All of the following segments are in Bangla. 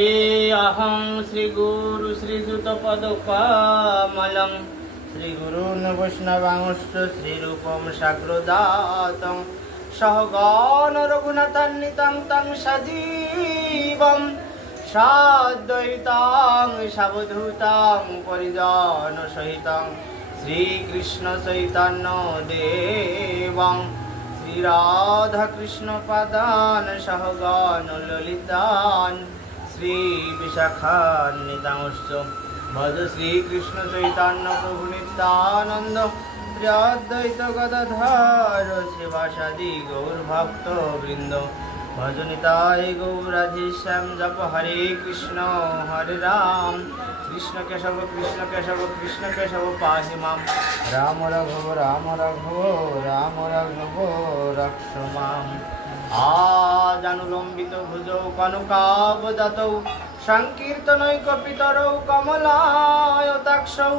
अहं श्री गुरु श्रीजुत पदकमलं श्री गुरून् वैष्णवांश्च श्रीरूपं साग्रजातं सहगण रघुनाथान्वितं तं सजीवं साद्वैतं सावधूतं परिजनसहितं श्रीकृष्ण चैतन्य देवं श्री राधा कृष्ण पादान सहगण ललितान श्री विशाखान्वितांश्च भज श्री कृष्ण चैतन्य प्रभु नित्यानंद श्री अद्वैत गदाधर श्रीवासादि गौर भक्त वृंद भज निताय गौराधीश्याम जप हरे कृष्ण कृष्ण केशव कृष्ण केशव पाहि मां राम राघव रक्ष माम् आजानुलम्बित भुजौ कनकावदातौ संकीर्तनैकपितरौ कमलायताक्षौ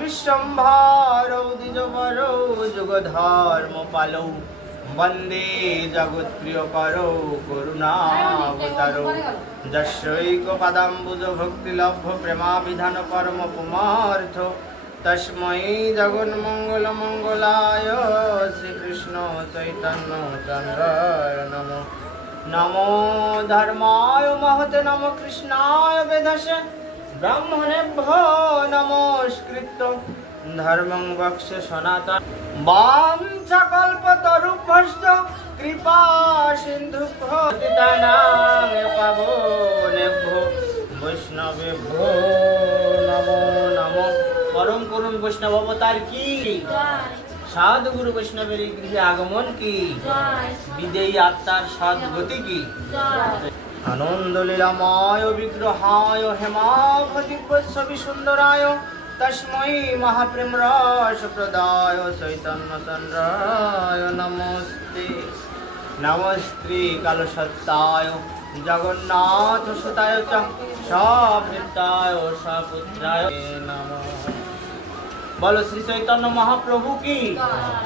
विश्वम्भरौ द्विजवरौ जुगधर्मपालौ वन्दे जगत्प्रियकरौ करुणावतारौ जस्यैकपादाम्बुज भक्तिलब्ध प्रेमाभिधान परम पुमार्थ तस्मै जगन्मङ्गलमङ्गलाय श्रीकृष्ण चैतन्य चन्द्राय नमो नमो धर्माय महते नमो कृष्णाय वेदसे ब्राह्मणेभ्यो नमस्कृत धर्मं वक्ष्य सनातन वाञ्छाकल्पतरुभ्यश्च कृपा सिन्धुभ्यो पतितानां पावनेभ्यो वैष्णवेभ्यो नमो नमो परम करुण वैष्णव अवतार की साधु गुरु वैष्णवेर गृहे आगमन की विदेयी आत्मार सद्गति की आनंद लीलामय विग्रहाय हेमाभदिव्य सुंदराय तस्मै महाप्रेम रस प्रदाय चैतन्य चंद्राय नमस्ते नमस्ते कालसत्ताय जगन्नाथ सुताय च सभृताय सपुत्राय नमः। बोलो श्री चैतन्य महाप्रभु की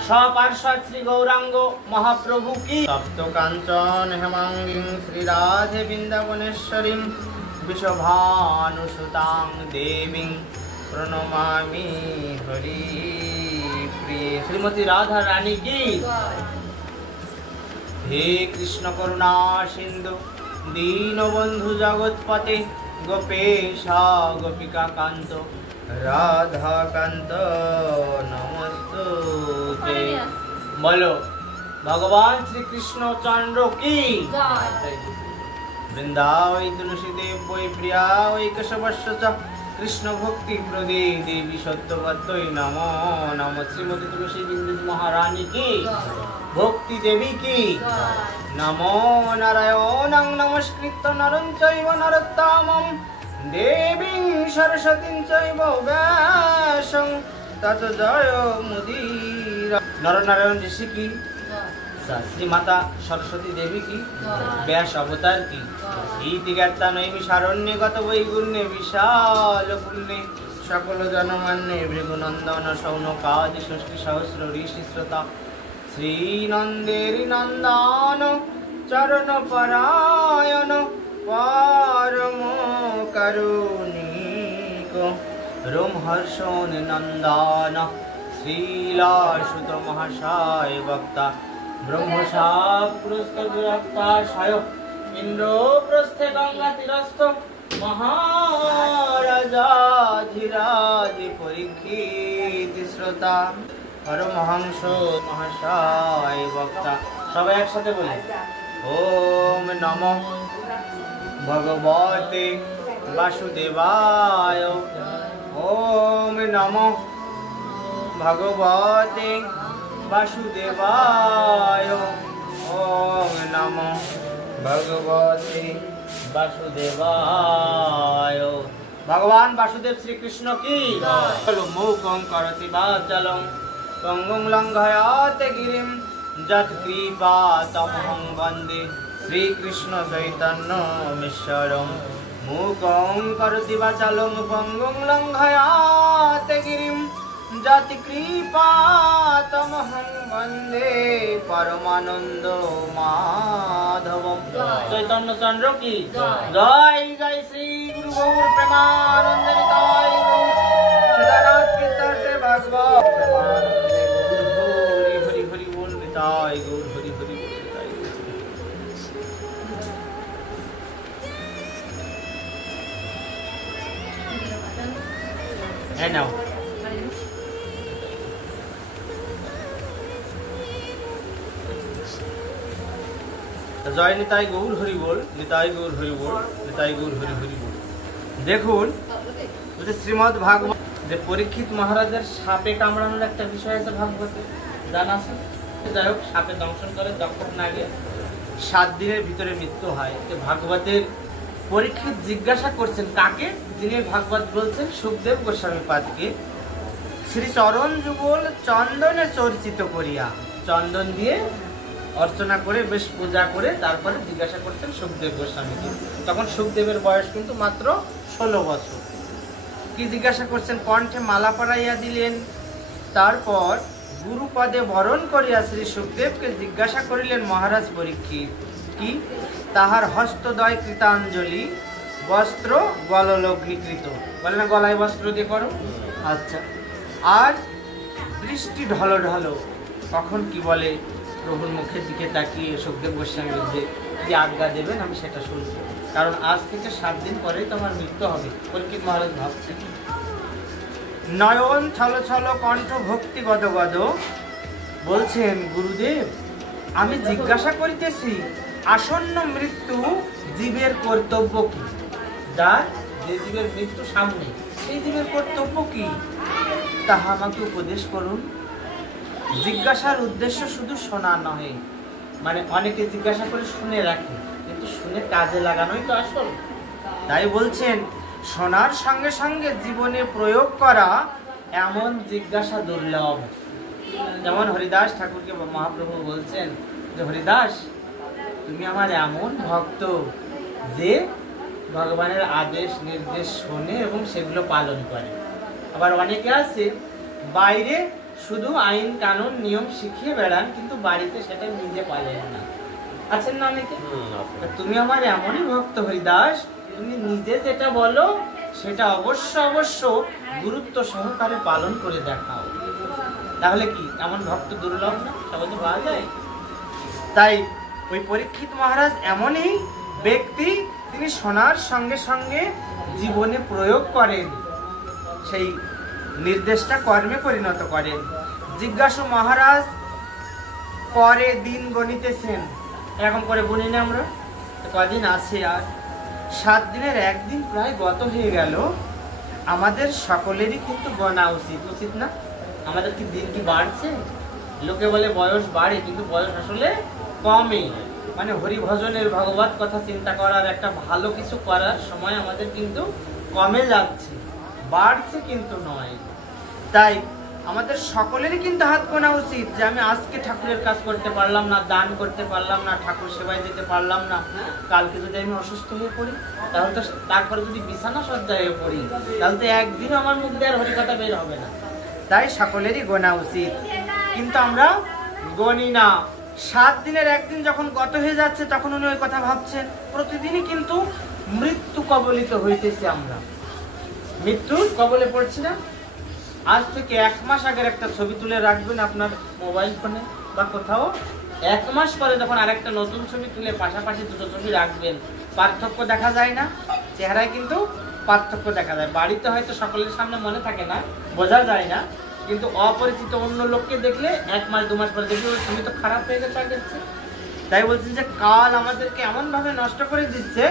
सपार्षद श्री गौरांग महाप्रभु की सप्त कांचन हेमांगी श्री राधे वृंदावनेश्वरी विश्वभानुसुतां देवी प्रणमामि हरि प्रिय श्रीमती राधा रानी की। हे कृष्ण करुणा सिंधु दीनबंधु जगत्पते गोपेशा गोपिका कांत राधा कांत नमस्तुते। बोलो भगवान श्री कृष्ण चंद्र की वृंदावै तुलसी देव वै प्रिया वै केशवस्य च कृष्ण भक्ति प्रदे देवी सत्यवत्यै नमो नमः। श्रीमती तुलसी बिंदु महारानी की भक्ति देवी की नमो नारायणं नमस्कृत्य नरं चैव नरोत्तमं देवीं सरस्वतीं चैव व्यासं ततो जयमुदीर। नर नारायण ऋषि की श्री माता सरस्वती देवी की व्यास अवतार की इतिज्ञाता नैमिषारण्ये गत वैगुण्ये विशाल पुण्ये सकल जनमान्ये भृगुनंदन शौनकादि षष्टि सहस्र ऋषि श्रोता श्रीनंदेरि नंदन चरण परायण परम करुणिक रोमहर्षण नंदन श्रीलासुत महाशय वक्ता ब्रह्मशास्त्रस्ताशय इंद्रप्रस्थे गंगा तीरस्थ महाराजाधिराज परीक्षित श्रोता परमहंस महाशय वक्ता सब एक साथे बोले ओम नमो भगवते वासुदेवाय ओम नमो भगवते वासुदेवाय ओम नमो भगवते वासुदेवाय। भगवान वासुदेव श्री कृष्ण की मूकं करोति वाचालं पंगुं लंघयाते गिरिं यत्कृपातमहं वन्दे श्रीकृष्ण चैतन्यमीश्वरं। मूकं करोति वाचालं पंगुं लंघयाते गिरिं জাতি কৃপা তমহং বন্দে পরমানন্দ মাধবম। চৈতন্য চন্দ্র কি জয়। জয় শ্রী গুরু গৌর প্রেমানন্দে নিতাই গৌর সদানাথ কীর্তনে ভাগবত প্রেমানন্দে গৌর হরি হরি হরি বল নিতাই গৌর হরি হরি বল নিতাই গৌর। হ্যাঁ নাও। জয় নিতাই গৌর হরি বল, নিতাই গৌর হরি বল, নিতাই গৌর হরি হরি বল। দেখুন শ্রীমদ ভাগবত যে পরীক্ষিত মহারাজের সাপে কামড়ানোর একটা বিষয় আছে ভাগবতে, জানা আছে? যাই হোক, সাপে দংশন করে যখন নাগে 7 দিনের ভিতরে মৃত্যু হয়। ভাগবতের পরীক্ষিত জিজ্ঞাসা করছেন কাকে? যিনি ভাগবত বলছেন সুখদেব গোস্বামী পাদকে, শ্রী চরণ যুগল চন্দনে চর্চিত করিয়া, চন্দন দিয়ে অর্চনা করে বেশ পূজা করে তারপরে জিজ্ঞাসা করতেন সুখদেব গোস্বামীকে। তখন সুখদেবের বয়স কিন্তু মাত্র 16 বছর। কি জিজ্ঞাসা করছেন? কণ্ঠে মালা পরাইয়া দিলেন। তারপর গুরুপদে বরণ করিয়া শ্রী সুখদেবকে জিজ্ঞাসা করিলেন, মহারাজ পরীক্ষিত, কি? তাহার হস্তদয় কৃতাঞ্জলি, বস্ত্র গললগ্নিকৃত, বলে না গলায় বস্ত্র দিয়ে করো, আচ্ছা, আর দৃষ্টি ঢলো ঢলো। কখন কি বলে? প্রভুর মুখের দিকে তাকিয়ে সুখদেব গোস্বামী বলছে, কি আজ্ঞা দেবেন আমি সেটা শুনব, কারণ আজ থেকে 7 দিন পরেই তো আমার মৃত্যু হবে। পরীক্ষিত মহারাজ ভাবছেন। নয়ন ছল ছল, কণ্ঠ ভক্তি গদ গদ, বলছেন, গুরুদেব আমি জিজ্ঞাসা করিতেছি আসন্ন মৃত্যু জীবের কর্তব্য কি? যার যে জীবের মৃত্যু সামনে, সেই জীবের কর্তব্য কি তাহা আমাকে উপদেশ করুন। জিজ্ঞাসার উদ্দেশ্য শুধু শোনা নহে, মানে অনেকে জিজ্ঞাসা করে শুনে রাখে, কিন্তু শুনে কাজে লাগানোই তো আসল। তাই বলছেন, শোনার সঙ্গে সঙ্গে জীবনে প্রয়োগ করা এমন জিজ্ঞাসা দুর্লভ। যেমন হরিদাস ঠাকুরকে মহাপ্রভু বলছেন যে, হরিদাস তুমি আমার এমন ভক্ত যে ভগবানের আদেশ নির্দেশ শোনে এবং সেগুলো পালন করে। আবার অনেকে আছে বাইরে শুধু আইন কানুন নিয়ম শিখিয়ে বেড়ান, কিন্তু বাড়িতে সেটা নিজে পালেন না, আছেন না অনেকে? তুমি আমার এমনই ভক্ত হরিদাস, তুমি নিজে যেটা বলো সেটা অবশ্য অবশ্য গুরুত্ব সহকারে পালন করে দেখাও। তাহলে কি এমন ভক্ত দুর্লভ না? সহজে পাওয়া যায়। তাই ওই পরীক্ষিত মহারাজ এমনই ব্যক্তি, তিনি শোনার সঙ্গে সঙ্গে জীবনে প্রয়োগ করেন, সেই নির্দেশটা কর্মে পরিণত করেন। জিজ্ঞাসু মহারাজ পরে দিন গণিতেছেন, এরকম করে গুনি না আমরা, কদিন আছে আর? 7 দিনের একদিন প্রায় গত হয়ে গেল। আমাদের সকলেরই কিন্তু গণা উচিত, উচিত না? আমাদের কি দিন কি বাড়ছে? লোকে বলে বয়স বাড়ে, কিন্তু বয়স আসলে কমে। মানে হরিভজনের ভগবত কথা চিন্তা করার, একটা ভালো কিছু করার সময় আমাদের কিন্তু কমে যাচ্ছে, বাড়ছে কিন্তু নয়। তাই আমাদের সকলেরই কিন্তু হাত গোনা উচিত যে আমি আজকে ঠাকুরের কাজ করতে পারলাম না, দান করতে পারলাম না, ঠাকুর সেবায় যেতে পারলাম না, কালকে যদি আমি অসুস্থ হয়ে পড়ি, তাহলে তো তারপরে যদি বিছানা সজ্জা হয়ে পড়ি, তাহলে তো একদিন আমার মুখ দিয়ে আর হরিকথা বের হবে না। তাই সকলেরই গোনা উচিত, কিন্তু আমরা গণি না। 7 দিনের একদিন যখন গত হয়ে যাচ্ছে, তখন উনি ওই কথা ভাবছেন। প্রতিদিনই কিন্তু মৃত্যু কবলিত হইতেছি, আমরা মৃত্যুর কবলে পড়ছি না। আজ থেকে 1 মাস আগের একটা ছবি তুলে রাখবেন আপনার মোবাইল ফোনে বা কোথাও। 1 মাস পরে যখন আরেকটা নতুন ছবি তুলে পাশাপাশি দুটো ছবি রাখবেন, পার্থক্য দেখা যায় না? চেহারায় কিন্তু পার্থক্য দেখা যায়। বাড়িতে হয়তো সকলের সামনে মনে থাকে না, বোঝা যায় না, কিন্তু অপরিচিত অন্য লোককে দেখলে 1 মাস 2 মাস পরে দেখলে তুমি তো খারাপ হয়ে গেছে আগের চেয়ে। তাই বলছেন যে কাল আমাদেরকে এমন ভাবে নষ্ট করে দিচ্ছে,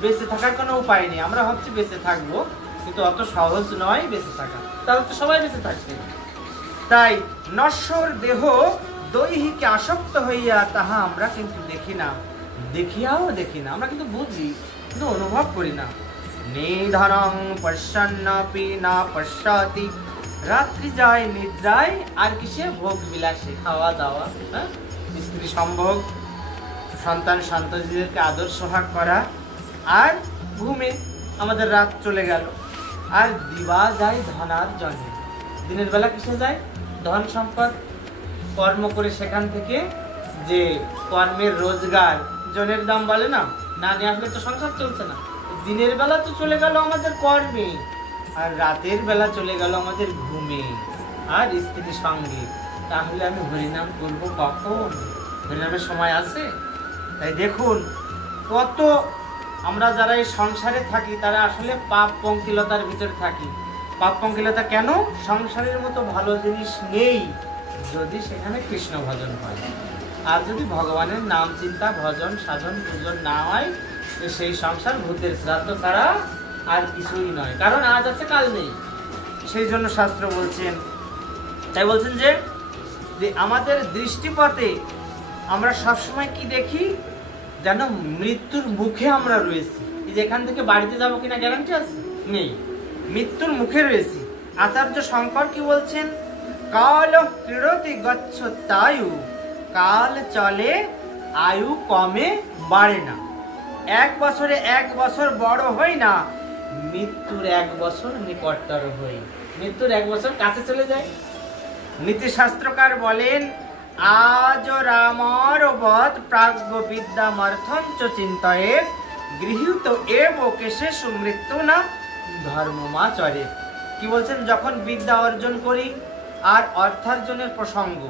বেঁচে থাকার কোনো উপায় নেই। আমরা ভাবছি বেঁচে থাকবো, কিন্তু অত সহজ নয় বেঁচে থাকা, তাহলে তো সবাই বেঁচে থাকছে। তাই নশ্বর দেহ দৈহিকে আসক্ত হইয়া তাহা আমরা কিন্তু দেখি না, দেখিয়াও দেখি না, আমরা কিন্তু বুঝি কিন্তু অনুভব করি না। নিধনং পশ্যন্নপি না পশ্যাতি, রাত্রি যায় নিদ্রায়, আর কিসে? ভোগ বিলাসে, খাওয়া দাওয়া, হ্যাঁ, স্ত্রী সম্ভোগ, সন্তান সন্ততিদেরকে আদর সোহাগ করা, আর ঘুমে আমাদের রাত চলে গেল। আর দিবা যায় ধনার জন্যে, দিনের বেলা কিসে যায়? ধন সম্পদ কর্ম করে সেখান থেকে যে কর্মের রোজগার, জনের দাম বলে না, না নিয়ে আসলে তো সংসার চলছে না। দিনের বেলা তো চলে গেল আমাদের কর্মে, আর রাতের বেলা চলে গেল আমাদের ঘুমে আর স্ত্রীর সঙ্গে। তাহলে আমি হরিনাম করবো কখন? হরিনামের সময় আছে? তাই দেখুন, কত আমরা যারা এই সংসারে থাকি তারা আসলে পাপ পঙ্কিলতার ভিতরে থাকি। পাপ পঙ্কিলতা কেন? সংসারের মতো ভালো জিনিস নেই যদি সেখানে কৃষ্ণ ভজন হয়। আর যদি ভগবানের নাম চিন্তা ভজন সাধন পূজন না হয়, সেই সংসার ভূতের শ্রাদ্ধ ছাড়া আর কিছুই নয়। কারণ আজ আছে কাল নেই। সেই জন্য শাস্ত্র বলছেন, তাই বলছেন যে আমাদের দৃষ্টিপথে আমরা সবসময় কি দেখি? যেন মৃত্যুর মুখে আমরা রয়েছি। এই যে এখান থেকে বাড়িতে যাবো কিনা গ্যারান্টি আছে? নেই, মৃত্যুর মুখে রয়েছি। আচার্য শঙ্কর কি বলছেন? কাল ক্রীড়তি গচ্ছতায়ু, কাল চলে আয়ু কমে বাড়ে না। 1 বছরে 1 বছর বড় হই না, মৃত্যুর 1 বছর নিকটতর হই। মৃত্যুর 1 বছর কাছে চলে যায়। নীতিশাস্ত্রকার বলেন, আজ রামর বৎ প্রাজ্ঞ বিদ্যামর্থং চ চিন্তয়ে গৃহীত এব কেশে সুমৃত্যু না ধর্মমাচরে। কি বলছেন? যখন বিদ্যা অর্জন করি আর অর্থার্জনের প্রসঙ্গ,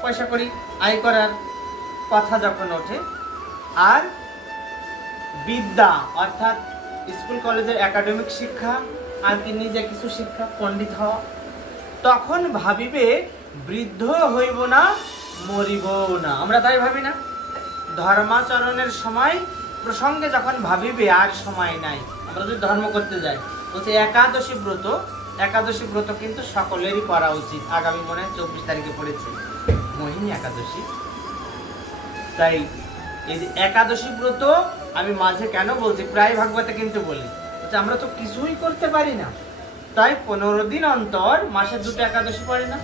পয়সা করি আয় করার কথা যখন ওঠে, আর বিদ্যা অর্থাৎ স্কুল কলেজের একাডেমিক শিক্ষা আর কি নিজে কিছু শিক্ষা, পণ্ডিত হওয়া, তখন ভাবিবে বৃদ্ধ হইব না মরিব না। আমরা তাই ভাবি না? ধর্মাচরণের সময় প্রসঙ্গে যখন ভাবিবে আর সময় নাই, আমরা যদি ধর্ম করতে যাই, বলছে একাদশী ব্রত। একাদশী ব্রত কিন্তু সকলেরই করা উচিত। আগামী মনে হয় 24 তারিখে পড়েছে মোহিনী একাদশী। তাই এই যে একাদশী ব্রত আমি মাঝে কেন বলছি, প্রায় ভাগবতে কিন্তু বলি, আমরা তো কিছুই করতে পারি না, তাই 15 দিন অন্তর মাসে 2টো একাদশী পড়ে না?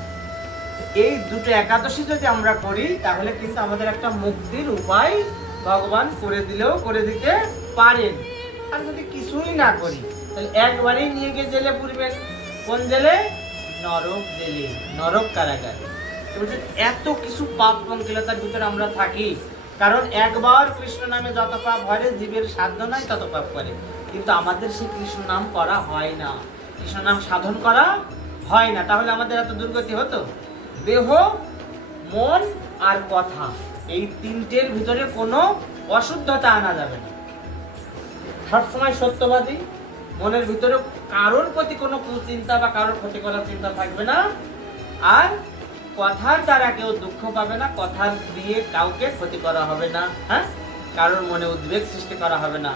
এই 2টো একাদশী যদি আমরা করি তাহলে কিন্তু আমাদের একটা মুক্তির উপায় ভগবান করে দিলেও করে দিতে পারেন। আর যদি কিছুই না করি তাহলে একবারেই নিয়ে গিয়ে জেলে পুরবেন। কোন জেলে? নরক জেলে, নরক কারাগার। এত কিছু পাপ পঙ্কিলতার ভিতরে আমরা থাকি, কারণ একবার কৃষ্ণ নামে যত পাপ হয়, জীবের সাধ্য নয় তত পাপ করে। কিন্তু আমাদের সেই কৃষ্ণ নাম করা হয় না, কৃষ্ণ নাম সাধন করা হয় না। তাহলে আমাদের এত দুর্গতি হতো? দেহ, মন আর কথা, এই 3টের ভিতরে কোনো অশুদ্ধতা আনা যাবে না। সবসময় সত্যবাদী, মনের ভিতরে কারোর প্রতি কোনো কুচিন্তা বা কারোর ক্ষতি করার চিন্তা থাকবে না। আর কথার দ্বারা কেউ দুঃখ পাবে না, কথার দিয়ে কাউকে ক্ষতি করা হবে না, হ্যাঁ, কারোর মনে উদ্বেগ সৃষ্টি করা হবে না।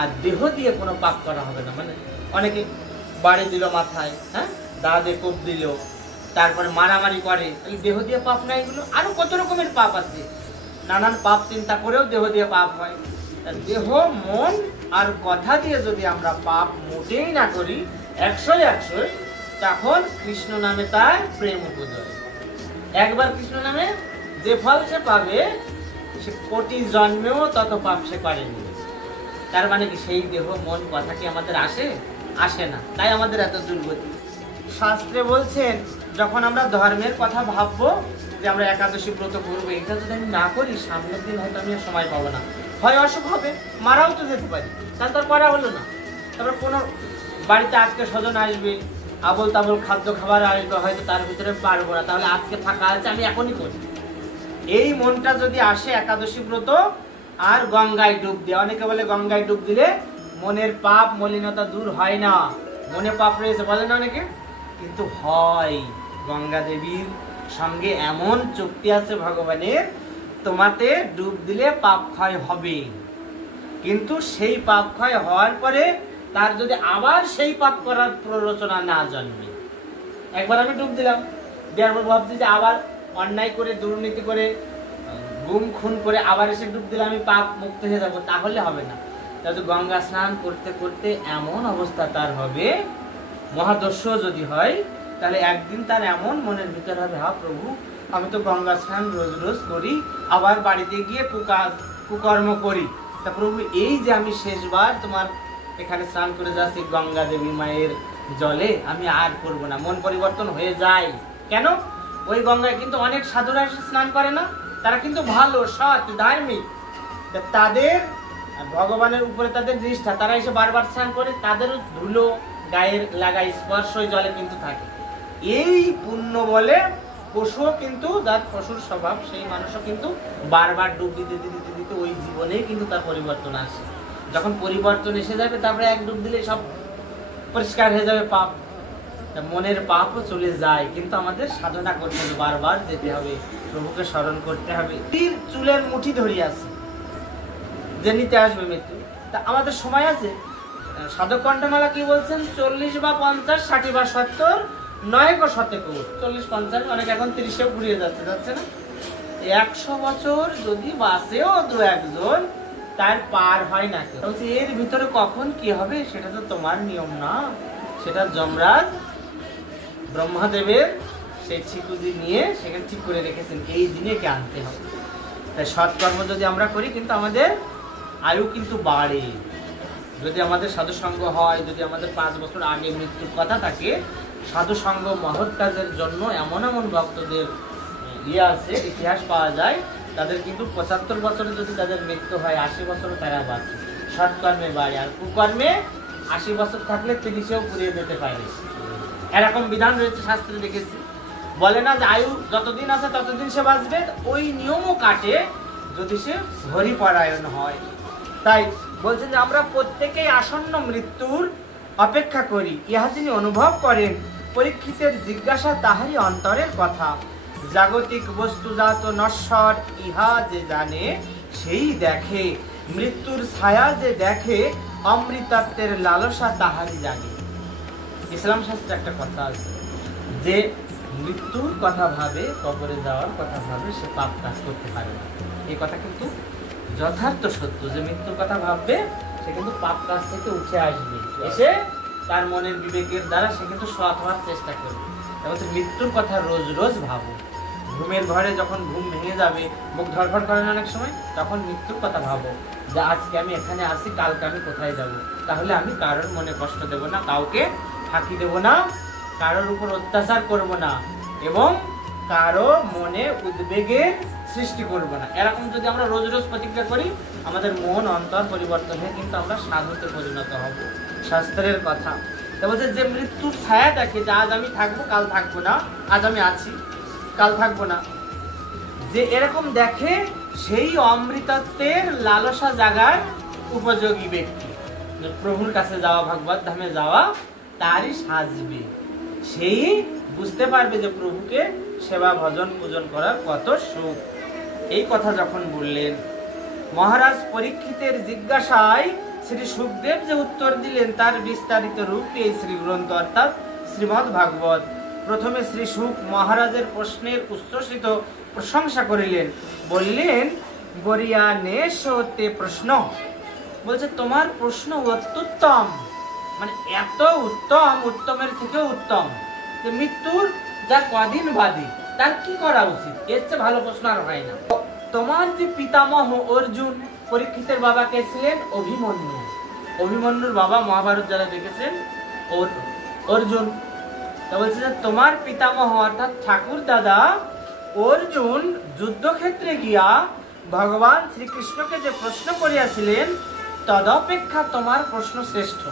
আর দেহ দিয়ে কোনো পাপ করা হবে না। মানে অনেকে বাড়ি দিল মাথায়, হ্যাঁ, দাঁতে কোপ দিল, তারপরে মারামারি করে, দেহ দিয়ে পাপ না? এগুলো আরো কত রকমের পাপ আছে। নানান পাপ চিন্তা করেও দেহ দিয়ে পাপ হয়। দেহ, মন আর কথা দিয়ে যদি আমরা পাপ মোটেই না করি 100 তখন কৃষ্ণ নামে তার প্রেম উপজয়। একবার কৃষ্ণ নামে যে ফল সে পাবে, সে কোটি জন্মেও তত পাপ সে করেনি। তার মানে কি সেই দেহ মন কথা কি আমাদের আসে না? তাই আমাদের এত দুর্গতি। শাস্ত্রে বলছেন, যখন আমরা ধর্মের কথা ভাববো যে আমরা একাদশী ব্রত করবো, এটা যদি আমি না করি সামনের দিন হয়তো আমি সময় পাবো না, হয় অসুখ হবে, মারাও তো যেতে পারি, তাহলে তার করা হলো না। তারপর কোনো বাড়িতে আত্মীয় স্বজন আসবে, আবল তাবল খাদ্য খাবার আসবে, হয়তো তার ভিতরে পারবো না, তাহলে আজকে থাকা আছে আমি এখনই করি। এই মনটা যদি আসে একাদশী ব্রত আর গঙ্গায় ডুব দিয়ে, অনেকে বলে গঙ্গায় ডুব দিলে মনের পাপ মলিনতা দূর হয় না, মনে পাপ রয়েছে বলে না অনেকে, কিন্তু হয়। গঙ্গা দেবীর সঙ্গে এমন চুক্তি আছে ভগবানের, তোমাতে ডুব দিলে পাপ ক্ষয় হবে, কিন্তু সেই পাপ ক্ষয় হওয়ার পরে তার যদি আবার সেই পাপ করার প্ররোচনা না জন্মে। একবার আমি ডুব দিলাম, দেওয়ার পর ভাবছি যে আবার অন্যায় করে, দুর্নীতি করে, গুম খুন করে আবার এসে ডুব দিলে আমি পাপ মুক্ত হয়ে যাবো, তাহলে হবে না। তাহলে গঙ্গা স্নান করতে করতে এমন অবস্থা তার হবে, মহাদস্য যদি হয়, তাহলে একদিন তার এমন মনের ভিতর হবে, হা প্রভু, আমি তো গঙ্গা স্নান রোজ রোজ করি, আবার বাড়িতে গিয়ে কুকর্ম করি, তা প্রভু এই যে আমি শেষবার তোমার এখানে স্নান করে যাচ্ছি গঙ্গা দেবী মায়ের জলে আমি আর করব না, মন পরিবর্তন হয়ে যায়। কেন? ওই গঙ্গায় কিন্তু অনেক সাধুরা এসে স্নান করে না, তারা কিন্তু ভালো, সৎ, ধার্মিক, তাদের ভগবানের উপরে তাদের নিষ্ঠা, তারা এসে বারবার স্নান করে, তাদের ধুলো গায়ের লাগায়, স্পর্শ ওই জলে কিন্তু থাকে। এই পুণ্য বলে পশুও কিন্তু, যার পশুর স্বভাব, সেই মানুষও কিন্তু বারবার ডুব দিতে দিতে দিতে ওই জীবনেই কিন্তু তার পরিবর্তন আসে। যখন পরিবর্তন এসে যাবে, তারপরে এক ডুব দিলে সব পরিষ্কার হয়ে যাবে পাপ, মনের পাপও চলে যায়। কিন্তু আমাদের সাধনা করতে হবে, বারবার যেতে হবে, প্রভুকে স্মরণ করতে হবে। চুলের মুঠি ধরিয়ে আছে যে নিতে আসবে মৃত্যু, তা আমাদের সময় আছে। সাধক কণ্ঠমালা কি বলছেন? 40 বা 50, 60 বা 70, 9 শতক, 40-50, অনেক এখন 30-এও ঘুরিয়ে যাচ্ছে না? 100 বছর যদি বাঁচেও দু একজন, তার পার হয় না কেউ। বলছে এর ভিতরে কখন কি হবে সেটা তো তোমার নিয়ম না, সেটা যমরাজ ব্রহ্মাদেবের সেই ঠিকুজি নিয়ে সেখানে ঠিক করে রেখেছেন, এই দিনে কে আনতে হবে। তাই সৎকর্ম যদি আমরা করি কিন্তু আমাদের আয়ু কিন্তু বাড়ে। যদি আমাদের সাধুসঙ্গ হয়, যদি আমাদের 5 বছর আগে মৃত্যুর কথা থাকে, সাধুসঙ্গ মহৎ কাজের জন্য এমন এমন ভক্তদের আছে, ইতিহাস পাওয়া যায়, তাদের কিন্তু 75 বছরে যদি তাদের মৃত্যু হয়, 80 বছরে তারা বাঁচে। সৎকর্মে বাড়ে, আর কুকর্মে 80 বছর থাকলে 30-এও পুড়িয়ে যেতে পারে। এরকম বিধান রয়েছে শাস্ত্রে, দেখেছি। বলে না যে আয়ু যতদিন আছে ততদিন সে বাঁচবে, ওই নিয়মও কাটে যদি সে হরিপরায়ণ হয়। তাই বলছেন যে আমরা প্রত্যেকেই আসন্ন মৃত্যুর অপেক্ষা করি, ইহা যিনি অনুভব করেন। পরীক্ষিতের জিজ্ঞাসা তাহারই অন্তরের কথা, জাগতিক বস্তুজাত নশ্বর ইহা যে জানে সেই দেখে, মৃত্যুর ছায়া যে দেখে অমৃতত্বের লালসা তাহারই জাগে। ইসলাম শাস্ত্রে একটা কথা আছে যে মৃত্যুর কথা ভাবে, কবরে যাওয়ার কথা ভাবে, সে পাপ কাজ করতে পারে না। এই কথা কিন্তু যথার্থ সত্য, যে মৃত্যুর কথা ভাববে সে কিন্তু পাপ কাজ থেকে উঠে আসবে, এসে তার মনের বিবেকের দ্বারা সে কিন্তু সৎ হওয়ার চেষ্টা করবে। তারপর মৃত্যুর কথা রোজ রোজ ভাবো। ঘুমের ঘরে যখন ঘুম ভেঙে যাবে, মুখ ধরফর করেন অনেক সময়, তখন মৃত্যুর কথা ভাবো যে আজকে আমি এখানে আসি, কালকে আমি কোথায় যাব। তাহলে আমি কারোর মনে কষ্ট দেব না, কাউকে ফাঁকি দেব না, কারোর উপর অত্যাচার করব না, এবং কারো মনে উদ্বেগের সৃষ্টি করব না। এরকম যদি আমরা রোজ রোজ প্রতিজ্ঞা করি, আমাদের মন অন্তর পরিবর্তন হয়ে কিন্তু আমরা সাধুতে পরিণত হব। শাস্ত্রের কথা। তা বলছে যে মৃত্যুর ছায়া দেখে, যে আজ আমি থাকবো, কাল থাকবো না, আজ আমি আছি, কাল থাকবো না, যে এরকম দেখে সেই অমৃতত্বের লালসা জাগার উপযোগী ব্যক্তি। প্রভুর কাছে যাওয়া, ভাগবত ধামে যাওয়া তারই সাজবে, সেই বুঝতে পারবে যে প্রভুকে সেবা ভজন পূজন করার কত সুখ। এই কথা যখন বললেন, মহারাজ পরীক্ষিতের জিজ্ঞাসায় শ্রী সুখদেব যে উত্তর দিলেন, তার বিস্তারিত রূপ এই শ্রী গ্রন্থ অর্থাৎ শ্রীমদ্ ভাগবত। প্রথমে শ্রী সুখ মহারাজের প্রশ্নের উচ্ছ্বসিত প্রশংসা করিলেন, বললেন বরিয়ানেশতে প্রশ্ন, বলছে তোমার প্রশ্ন অত্যুত্তম, মানে এত উত্তম, উত্তমের থেকেও উত্তম, যে মৃত্যুর যা কদিন বাদে তার কি করা উচিত, এর চেয়ে ভালো প্রশ্ন আর হয় না। তোমার যে পিতামহ অর্জুন, পরীক্ষিতের বাবা কে ছিলেন? অভিমন্যু। অভিমন্যুর বাবা মহাভারত যারা দেখেছেন অর্জুন। তা বলছে যে তোমার পিতামহ অর্থাৎ ঠাকুর দাদা অর্জুন যুদ্ধক্ষেত্রে গিয়া ভগবান শ্রীকৃষ্ণকে যে প্রশ্ন করিয়াছিলেন, তদপেক্ষা তোমার প্রশ্ন শ্রেষ্ঠ।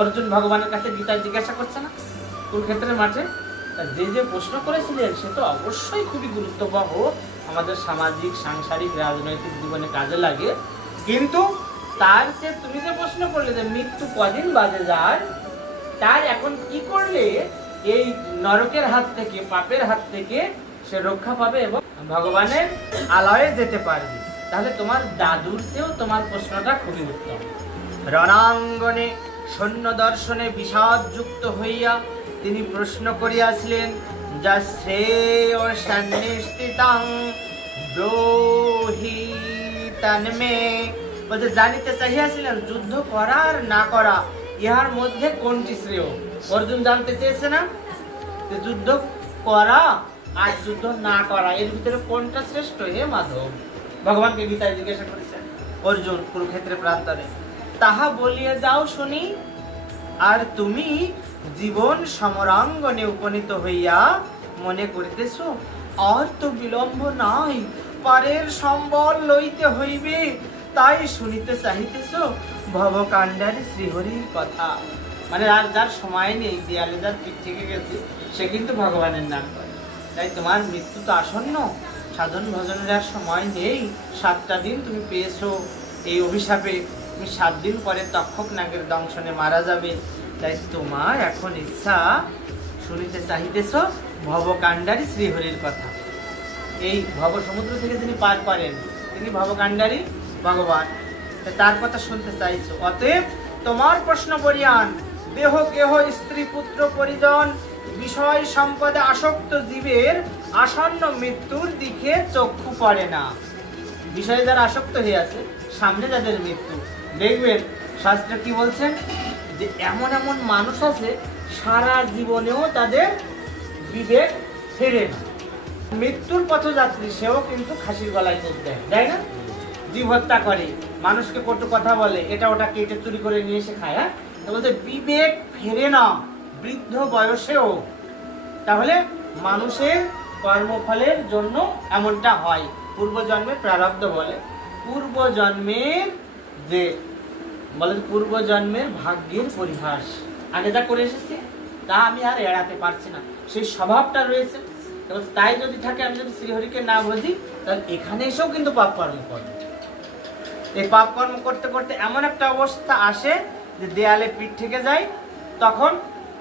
অর্জুন ভগবানের কাছে গীতা জিজ্ঞাসা করছে না কুরুক্ষেত্রের মাঠে, যে যে প্রশ্ন করেছিলেন সে তো অবশ্যই খুবই গুরুত্ববহ, আমাদের সামাজিক, সাংসারিক, রাজনৈতিক জীবনে কাজে লাগে। কিন্তু তার সে তুমি যে প্রশ্ন করলে যে মৃত্যু কদিন বাদে যায়, তার এখন কি করলে এই নরকের হাত থেকে, পাপের হাত থেকে সে রক্ষা পাবে এবং ভগবানের আলয়ে যেতে পারবে, তাহলে তোমার দাদুর চেয়েও তোমার প্রশ্নটা খুবই উত্তম। রণাঙ্গনে সৈন্য দর্শনে বিষাদ যুক্ত হইয়া তিনি প্রশ্ন করিয়াছিলেন, যা শ্রেয় সন্নিষ্ঠিতাং ব্রোহিতান্মে, বলতে জানিতে চাহিয়াছিলেন যুদ্ধ করা আর না করা ইহার মধ্যে কোনটি শ্রেয়। অর্জুন জানতে চেয়েছে না যে যুদ্ধ করা আর যুদ্ধ না করা এর ভিতরে কোনটা শ্রেষ্ঠ। হে মাধব, ভগবানকে গীতায় জিজ্ঞাসা করেছেন অর্জুন কুরুক্ষেত্রের প্রান্তরে। তাহা বলিয়া যাও শুনি, আর তুমি জীবন সমরাঙ্গনে উপনীত হইয়া মনে করিতেছ আর তো বিলম্ব নাই, পারের সম্বল লইতে হইবে, তাই শুনিতে চাহিতেছ ভবকাণ্ডারী শ্রীহরির কথা। মানে আর যার সময় নেই, দেয়ালে যার পিঠ থেকে গেছে, সে কিন্তু ভগবানের নাম করে। তাই তোমার মৃত্যু তো আসন্ন, সাধন ভজনের আর সময় নেই। 7টা দিন তুমি পেয়েছো এই অভিশাপে, তুমি 7 দিন পরে তক্ষক নাগের দংশনে মারা যাবে। তাই তোমার এখন ইচ্ছা শুনিতে চাহিতেছ ভবকাণ্ডারী শ্রীহরির কথা। এই ভব সমুদ্র থেকে যিনি পার করেন তিনি ভবকাণ্ডারী ভগবান, তার কথা শুনতে চাইছো। অতএব তোমার প্রশ্ন বরিয়ান, দেহ গেহ স্ত্রী পুত্র পরিজন বিষয় সম্পদে আসক্ত জীবের আসন্ন মৃত্যুর দিকে চক্ষু পড়ে না। বিষয়ে যারা আসক্ত হয়ে আছে, সামনে যাদের মৃত্যু, দেখবেন শাস্ত্রে কি বলছেন যে এমন এমন মানুষ আছে সারা জীবনেও তাদের বিবেক ফেরে না। মৃত্যুর পথযাত্রী সেও কিন্তু খাসির গলায় চোখ দেয়, তাই না? জীব হত্যা করে, মানুষকে কটু কথা বলে, এটা ওটা কেটে চুরি করে নিয়ে এসে খায়। বলতে বিবেক ফেরে না বৃদ্ধ বয়সেও। তাহলে মানুষের কর্মফলের জন্য এমনটা হয়, পূর্বজন্মের প্রারব্ধ বলে। পূর্বজন্মের যে বলে পূর্বজন্মের ভাগ্যের পরিহাস, আগে যা করে এসেছি তা আমি আর এড়াতে পারছি না, সেই স্বভাবটা রয়েছে। তাই যদি থাকে, আমি যদি শ্রীহরিকে না বুঝি, তাহলে এখানে এসেও কিন্তু পাপ কর্ম করবে। এই পাপ কর্ম করতে করতে এমন একটা অবস্থা আসে যে দেয়ালে পিঠ থেকে যায়, তখন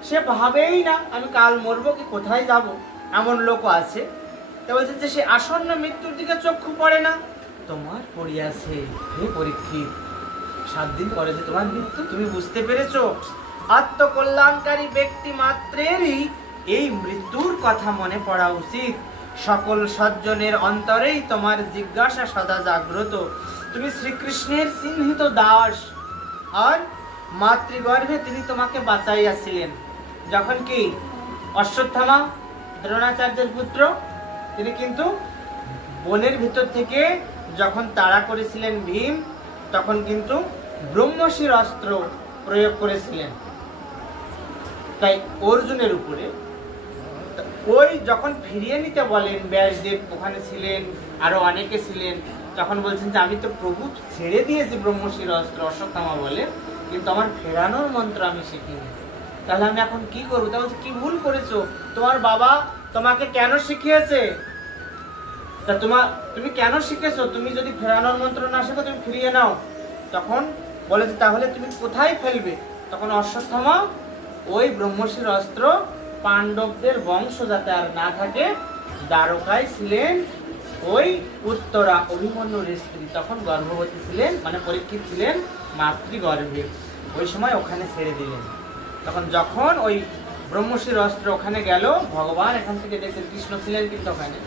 সে ভাবেই না আমি কাল মরবো কি কোথায় যাব। এমন লোক আছে। তা বলছে যে সে আসন্ন মৃত্যুর দিকে চক্ষু পড়ে না। তোমার পড়িয়াছে হে পরীক্ষিত, 7 দিন পরে যে তোমার মৃত্যু, তুমি বুঝতে পেরেছো? আত্মকল্যাণকারী ব্যক্তি মাত্রেরই এই মৃত্যুর কথা মনে পড়া উচিত। সকল সজ্জনের অন্তরেই তোমার জিজ্ঞাসা সদা জাগ্রত। তুমি শ্রীকৃষ্ণের চিহ্নিত দাস, আর মাতৃগর্ভে তিনি তোমাকে বাঁচাইয়াছিলেন। যখন কি অশ্বত্থামা দ্রোণাচার্যের পুত্র, তিনি কিন্তু বনের ভিতর থেকে যখন তাড়া করেছিলেন ভীম, তখন কিন্তু ব্রহ্মশির অস্ত্র প্রয়োগ করেছিলেন তাই অর্জুনের উপরে। ওই যখন ফিরিয়ে নিতে বলেন, ব্যাসদেব ওখানে ছিলেন, আরো অনেকে ছিলেন, তখন বলছেন যে আমি তো প্রভু ছেড়ে দিয়েছি ব্রহ্মশির অস্ত্র, অশ্বত্থামা বলে, কিন্তু আমার ফেরানোর মন্ত্র আমি শিখিনি। তাহলে আমি এখন কি করবো? তা বলছে কি ভুল করেছো? তোমার বাবা তোমাকে কেন শিখিয়েছে? তা তুমি কেন শিখেছো? তুমি যদি ফেরানোর মন্ত্র না শেখো, তুমি ফিরিয়ে নাও। তখন বলেছে তাহলে তুমি কোথায় ফেলবে? তখন অশ্বত্থামা ওই ব্রহ্মশির অস্ত্র পাণ্ডবদের বংশ যাতে আর না থাকে, দ্বারকায় ছিলেন ওই উত্তরা অভিমন্যুর স্ত্রী, তখন গর্ভবতী ছিলেন, মানে পরীক্ষিত ছিলেন মাতৃগর্ভে, ওই সময় ওখানে ছেড়ে দিলেন। তখন যখন ওই ব্রহ্মশির অস্ত্র ওখানে গেল, ভগবান এখান থেকে দেখছেন, কৃষ্ণ ছিলেন কিন্তু ওখানে,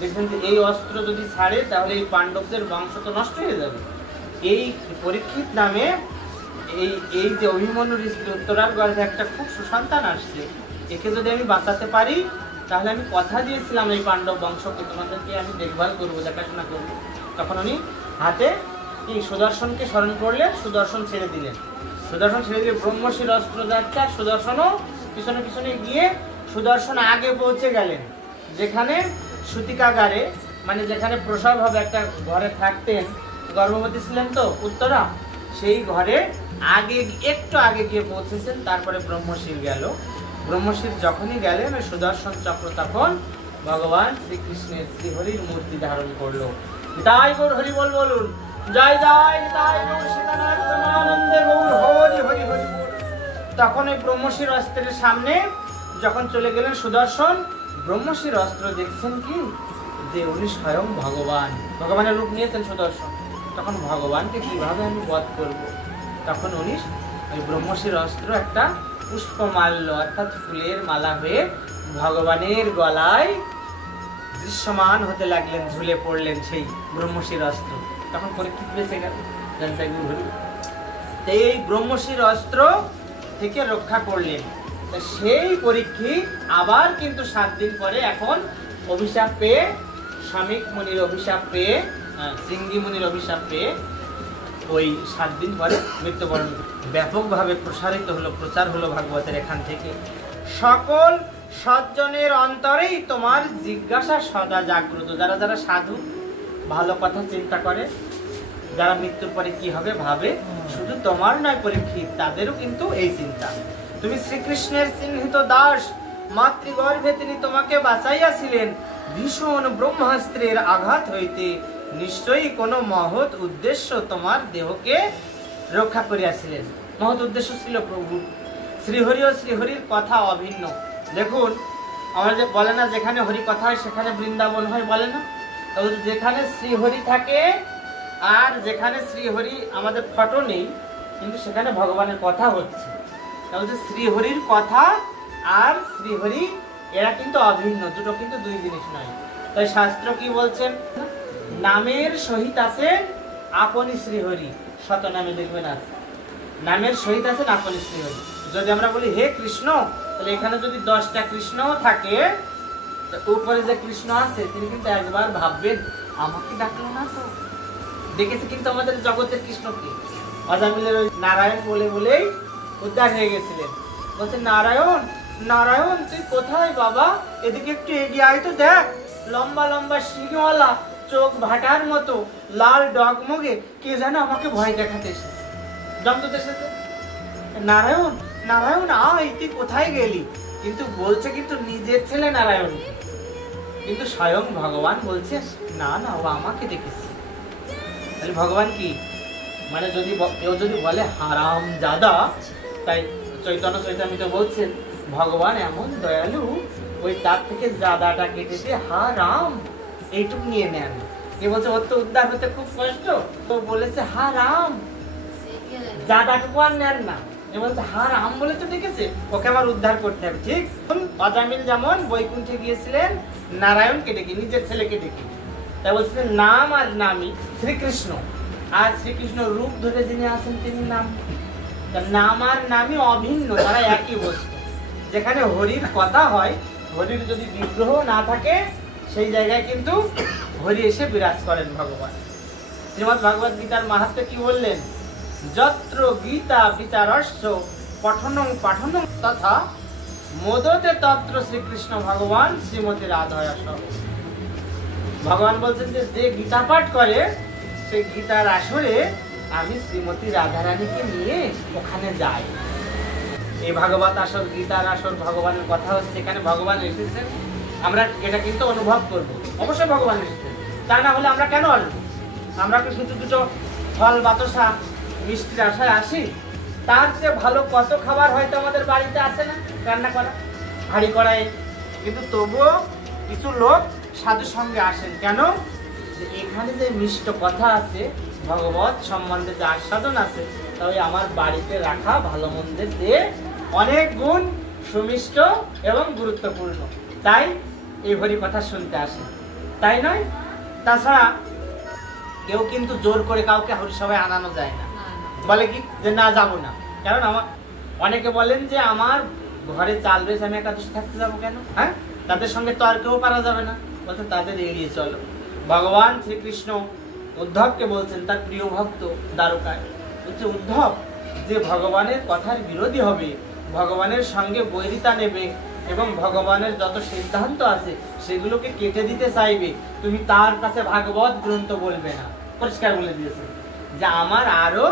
দেখছেন যে এই অস্ত্র যদি ছাড়ে তাহলে এই পাণ্ডবদের বংশ তো নষ্ট হয়ে যাবে। এই পরীক্ষিত নামে এই যে অভিমন্যুর স্ত্রী উত্তরার গর্ভে একটা খুব সুসন্তান আসছে, একে যদি আমি বাঁচাতে পারি, তাহলে আমি কথা দিয়েছিলাম এই পাণ্ডব বংশকে তোমাদেরকে আমি দেখভাল করবো, দেখাশোনা করবো। তখন উনি হাতে কি সুদর্শনকে স্মরণ করলেন, সুদর্শন ছেড়ে দিলেন। সুদর্শন ছেড়ে দিয়ে ব্রহ্মশির অস্ত্র যাচ্ছে, সুদর্শনও পিছনে পিছনে গিয়ে সুদর্শন আগে পৌঁছে গেলেন যেখানে সূতিকাগারে, মানে যেখানে প্রসব হবে, একটা ঘরে থাকতেন, গর্ভবতী ছিলেন তো উত্তরা, সেই ঘরে আগে একটু আগে গিয়ে পৌঁছেছেন। তারপরে ব্রহ্মশির গেল। ব্রহ্মশির যখনই গেলেন, ওই সুদর্শন চক্র তখন ভগবান শ্রীকৃষ্ণের শ্রীহরির মূর্তি ধারণ করলো। তাই গৌর হরি বল বলুন, জয় জয় তাই গৌর সীতানাথ প্রেমানন্দে গৌর হরি হরি হরি। তখন ওই ব্রহ্মশির অস্ত্রের সামনে যখন চলে গেলেন সুদর্শন, ব্রহ্মশির অস্ত্র দেখছেন কি যে উনি স্বয়ং ভগবান, ভগবানের রূপ নিয়েছেন সুদর্শন। তখন ভগবানকে কিভাবে আমি বধ করব? তখন উনি ওই ব্রহ্মশির অস্ত্র একটা পুষ্পমাল্য অর্থাৎ ফুলের মালা হয়ে ভগবানের গলায় দৃশ্যমান হতে লাগলেন, ঝুলে পড়লেন সেই ব্রহ্মশির অস্ত্র। তখন পরীক্ষিত বেঁচে গেল। এই ব্রহ্মশির অস্ত্র থেকে রক্ষা করলেন। সেই পরীক্ষিত আবার কিন্তু 7 দিন পরে এখন অভিশাপ পেয়ে, শামিক মুনির অভিশাপ পেয়ে, শৃঙ্গি মুনির অভিশাপ পেয়ে ওই 7 দিন পরে মৃত্যুবরণ ব্যাপকভাবে প্রসারিত হলো, প্রচার হলো ভাগবতের এখান থেকে। সকল সজ্জনের অন্তরেই তোমার জিজ্ঞাসা সদা জাগ্রত। যারা যারা সাধু, ভালো কথা চিন্তা করে, যারা মৃত্যুর পরে কি হবে ভাবে, শুধু তোমার নয় পরীক্ষিত, তাদেরও কিন্তু এই চিন্তা। তুমি শ্রীকৃষ্ণের চিহ্নিত দাস, মাতৃগর্ভে তিনি তোমাকে বাঁচাইয়াছিলেন ভীষণ ব্রহ্মাস্ত্রের আঘাত হইতে। নিশ্চয়ই কোনো মহৎ উদ্দেশ্য তোমার দেহকে রক্ষা করিয়াছিলেন। মহৎ উদ্দেশ্য ছিল প্রভু। শ্রীহরি ও শ্রীহরির কথা অভিন্ন। দেখুন, আমরা যে বলে না যেখানে হরি কথা হয় সেখানে বৃন্দাবন হয়, বলে না? তাহলে যেখানে শ্রীহরি থাকে আর যেখানে শ্রীহরি আমাদের ফটো নেই, কিন্তু সেখানে ভগবানের কথা হচ্ছে। তাহলে শ্রীহরির কথা আর শ্রীহরি এরা কিন্তু অভিন্ন, দুটো কিন্তু দুই জিনিস নয়। তাই শাস্ত্র কি বলছেন? নামের সহিত আছেন আপনি শ্রীহরি। শতনামে দেখবেন আছে, নামের সহিত আছেন আপনি শ্রীহরি। যদি আমরা বলি হে কৃষ্ণ, তাহলে এখানে যদি 10টা কৃষ্ণ থাকে, উপরে যে কৃষ্ণ আছে তিনি কিন্তু একবার ভাববেন আমাকে ডাকলো না তো। দেখেছি কিন্তু আমাদের জগতের কৃষ্ণকে অজামিলের ওই নারায়ণ বলে বলেই উদ্ধার হয়ে গেছিলেন। বলছে নারায়ণ, নারায়ণ তুই কোথায় বাবা? এদিকে একটু এগিয়ে আয় তো, দেখ লম্বা লম্বা শিংওয়ালা, চোখ ভাটার মতো, লাল ডগমগে কে যেন আমাকে ভয় দেখাতে এসেছে, জমদূত এসেছে। নারায়ণ, নারায়ণ আয়, তুই কোথায় গেলি? কিন্তু বলছে কিন্তু নিজের ছেলে নারায়ণ, কিন্তু স্বয়ং ভগবান বলছে না না, ও আমাকে দেখেছে। তাহলে ভগবান কি মানে, যদি কেউ যদি বলে হারাম জাদা, তাই চৈতন্য চৈতামৃত বলছেন ভগবান এমন দয়ালু, ওই তার থেকে জাদাটা কেটে দিয়ে হারাম এইটুকু নিয়ে নেন। কে বলছে ওর তো উদ্ধার হতে খুব কষ্ট, তো বলেছে হারাম জাদাটুকু আর নেন না। বলছে হারাম বলে তো দেখেছে, ওকে আমার উদ্ধার করতে হবে। ঠিক অজামিল যেমন বৈকুণ্ঠে গিয়েছিলেন নারায়ণকে ডেকে, নিজের ছেলেকে ডেকে, তাই বলছিলেন নাম আর নামই শ্রীকৃষ্ণ, আর শ্রীকৃষ্ণ রূপ ধরে যিনি আছেন তিনি নাম। নাম আর নামই অভিন্ন, তারা একই বস্তু। যেখানে হরির কথা হয়, হরির যদি বিগ্রহ না থাকে সেই জায়গায় কিন্তু হরি এসে বিরাজ করেন ভগবান। শ্রীমদ্ ভগবদ গীতার মাহাত্ম্যে কি বললেন? যত্র গীতা বিচারস্য পঠনং পাঠনং তথা মোদতে তত্র শ্রীকৃষ্ণ ভগবান শ্রীমতী রাধয়া সহ। ভগবান বলছেন যে যে গীতা পাঠ করে সেই গীতার আসরে আমি শ্রীমতী রাধারানীকে নিয়ে ওখানে যাই। এই ভাগবত আসর, গীতার আসর, ভগবানের কথা হচ্ছে, এখানে ভগবান এসেছেন, আমরা এটা কিন্তু অনুভব করব। অবশ্যই ভগবান এসেছেন, তা না হলে আমরা কেন আসবো? আমরা কি শুধু দুটো ফল বাতাসা মিষ্টির আশায় আসি? তার চেয়ে ভালো কত খাবার হয়তো আমাদের বাড়িতে আসে না রান্না করা হাঁড়ি কড়াই, কিন্তু তবুও কিছু লোক সাধু সঙ্গে আসেন কেন? যে এখানে যে মিষ্ট কথা আছে, ভগবত সম্বন্ধে যে আস্বাদন আছে, তাই আমার বাড়িতে রাখা ভালো মন্দের চেয়ে অনেক গুণ সুমিষ্ট এবং গুরুত্বপূর্ণ, তাই এই হরি কথা শুনতে আসে, তাই নয়? তাছাড়া কেউ কিন্তু জোর করে কাউকে হরিসভায় আনানো যায় না। বলে কি যে না যাবো না, কারণ আমার অনেকে বলেন যে আমার ঘরে চাল রয়েছে, আমি একাদশী থাকতে যাবো কেন? হ্যাঁ, তাদের সঙ্গে তর্কেও পারা যাবে না, বলছে তাদের এড়িয়ে চলো। ভগবান শ্রীকৃষ্ণ উদ্ধবকে বলছেন, তার প্রিয় ভক্ত দ্বারকায়, বলছে উদ্ধব যে ভগবানের কথার বিরোধী হবে, ভগবানের সঙ্গে বৈরিতা নেবে এবং ভগবানের যত সিদ্ধান্ত আছে সেগুলোকে কেটে দিতে চাইবে, তুমি তার কাছে ভাগবত গ্রন্থ বলবে না। পরিষ্কার বলে দিয়েছে যে আমার আরো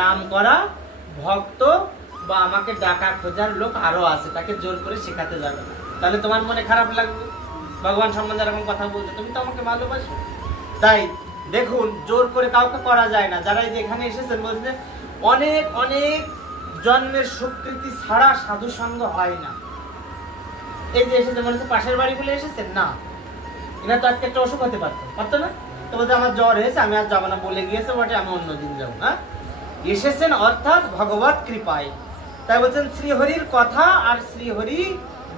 নাম করা ভক্ত বা আমাকে ডাকা খোঁজার লোক আরো আছে, তাকে জোর করে শেখাতে যাবে না। তাহলে তোমার মনে খারাপ লাগবে, ভগবান সম্বন্ধে এরকম কথা বলছে, তুমি তো আমাকে ভালোবাসো। তাই দেখুন, জোর করে কাউকে করা যায় না। যারা এখানে এসেছেন বলছে অনেক অনেক জন্মের স্বীকৃতি ছাড়া সাধু সঙ্গ হয় না। এই যে এসেছে মনে হচ্ছে পাশের বাড়ি বলে এসেছেন না, এরা তো আজকে একটা অসুখ হতে পারতো না, তো বলতে আমার জ্বর হয়েছে আমি আর যাবো না, বলে গিয়েছে বটে, আমি অন্যদিন যাবো। হ্যাঁ, এসেছেন অর্থাৎ ভগবত কৃপায়। তাই বলছেন শ্রীহরির কথা আর শ্রীহরি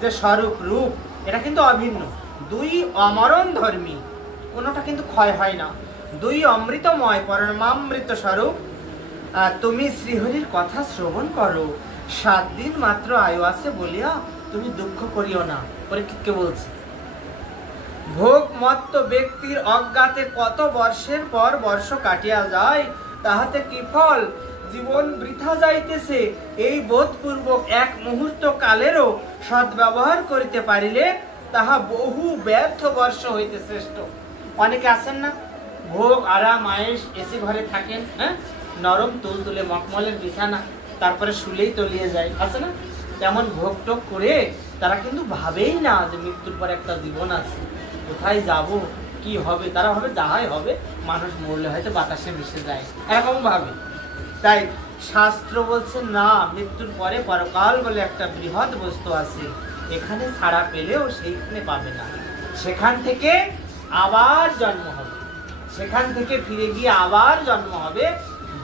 যে স্বরূপ রূপ, এটা কিন্তু অভিন্ন, দুই অমরণ ধর্মী, কোনোটা কিন্তু ক্ষয় হয় না, দুই অমৃতময় পরমামৃত স্বরূপ। তুমি শ্রীহরির কথা শ্রবণ করো, 7 দিন মাত্র আয়ু আছে বলিয়া তুমি দুঃখ করিও না। পরীক্ষিতকে বলছে, ভোগ মত্ত ব্যক্তির অজ্ঞাতে কত বর্ষের পর বর্ষ কাটিয়া যায়, তাহাতে কি ফল? জীবন বৃথা যাইতেছে এই বোধপূর্বক এক মুহূর্ত কালেরও সদ্ব্যবহার করিতে পারিলে তাহা বহু ব্যর্থ বর্ষ হইতে শ্রেষ্ঠ। অনেকে আছেন না, ভোগ আরাম আয়েশ এসি ঘরে থাকেন, হ্যাঁ, নরম তুলতুলে মখমলের বিছানা, তারপরে শুলেই তলিয়ে যায়, আছে না? তেমন ভোগ টোগ করে তারা কিন্তু ভাবেই না যে মৃত্যুর পর একটা জীবন আছে, কোথায় যাব, কি হবে। তারা ভাবে যাহাই হবে, মানুষ মরলে হয়তো বাতাসে মিশে যায়, এরকম ভাবে। তাই শাস্ত্র বলছে না, মৃত্যুর পরে পরকাল বলে একটা বৃহৎ বস্তু আছে, এখানে ছাড়া পেলেও সেইখানে পাবে না, সেখান থেকে আবার জন্ম হবে, সেখান থেকে ফিরে গিয়ে আবার জন্ম হবে,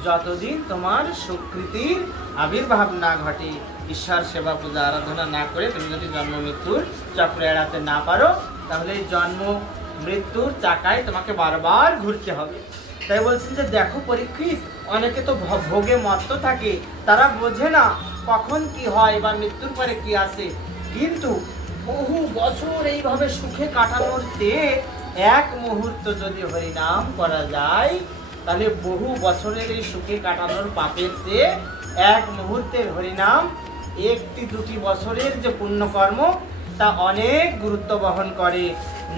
যতদিন তোমার সুকৃতির আবির্ভাব না ঘটে, ঈশ্বর সেবা পূজা আরাধনা না করে তুমি যদি জন্ম মৃত্যুর চক্র এড়াতে না পারো, তাহলে জন্ম মৃত্যুর চাকায় তোমাকে বারবার ঘুরতে হবে। তাই বলছেন যে দেখো পরীক্ষিত, অনেকে তো ভোগে মত্ত থাকে, তারা বোঝে না কখন কি হয় বা মৃত্যুর পরে কি আসে, কিন্তু বহু বছর এইভাবে সুখে কাটানোর চেয়ে এক মুহূর্ত যদি হরিনাম করা যায়, তাহলে বহু বছরের এই সুখে কাটানোর পাপের চেয়ে এক মুহূর্তের হরিনাম একটি দুটি বছরের যে পুণ্যকর্ম তা অনেক গুরুত্ব বহন করে।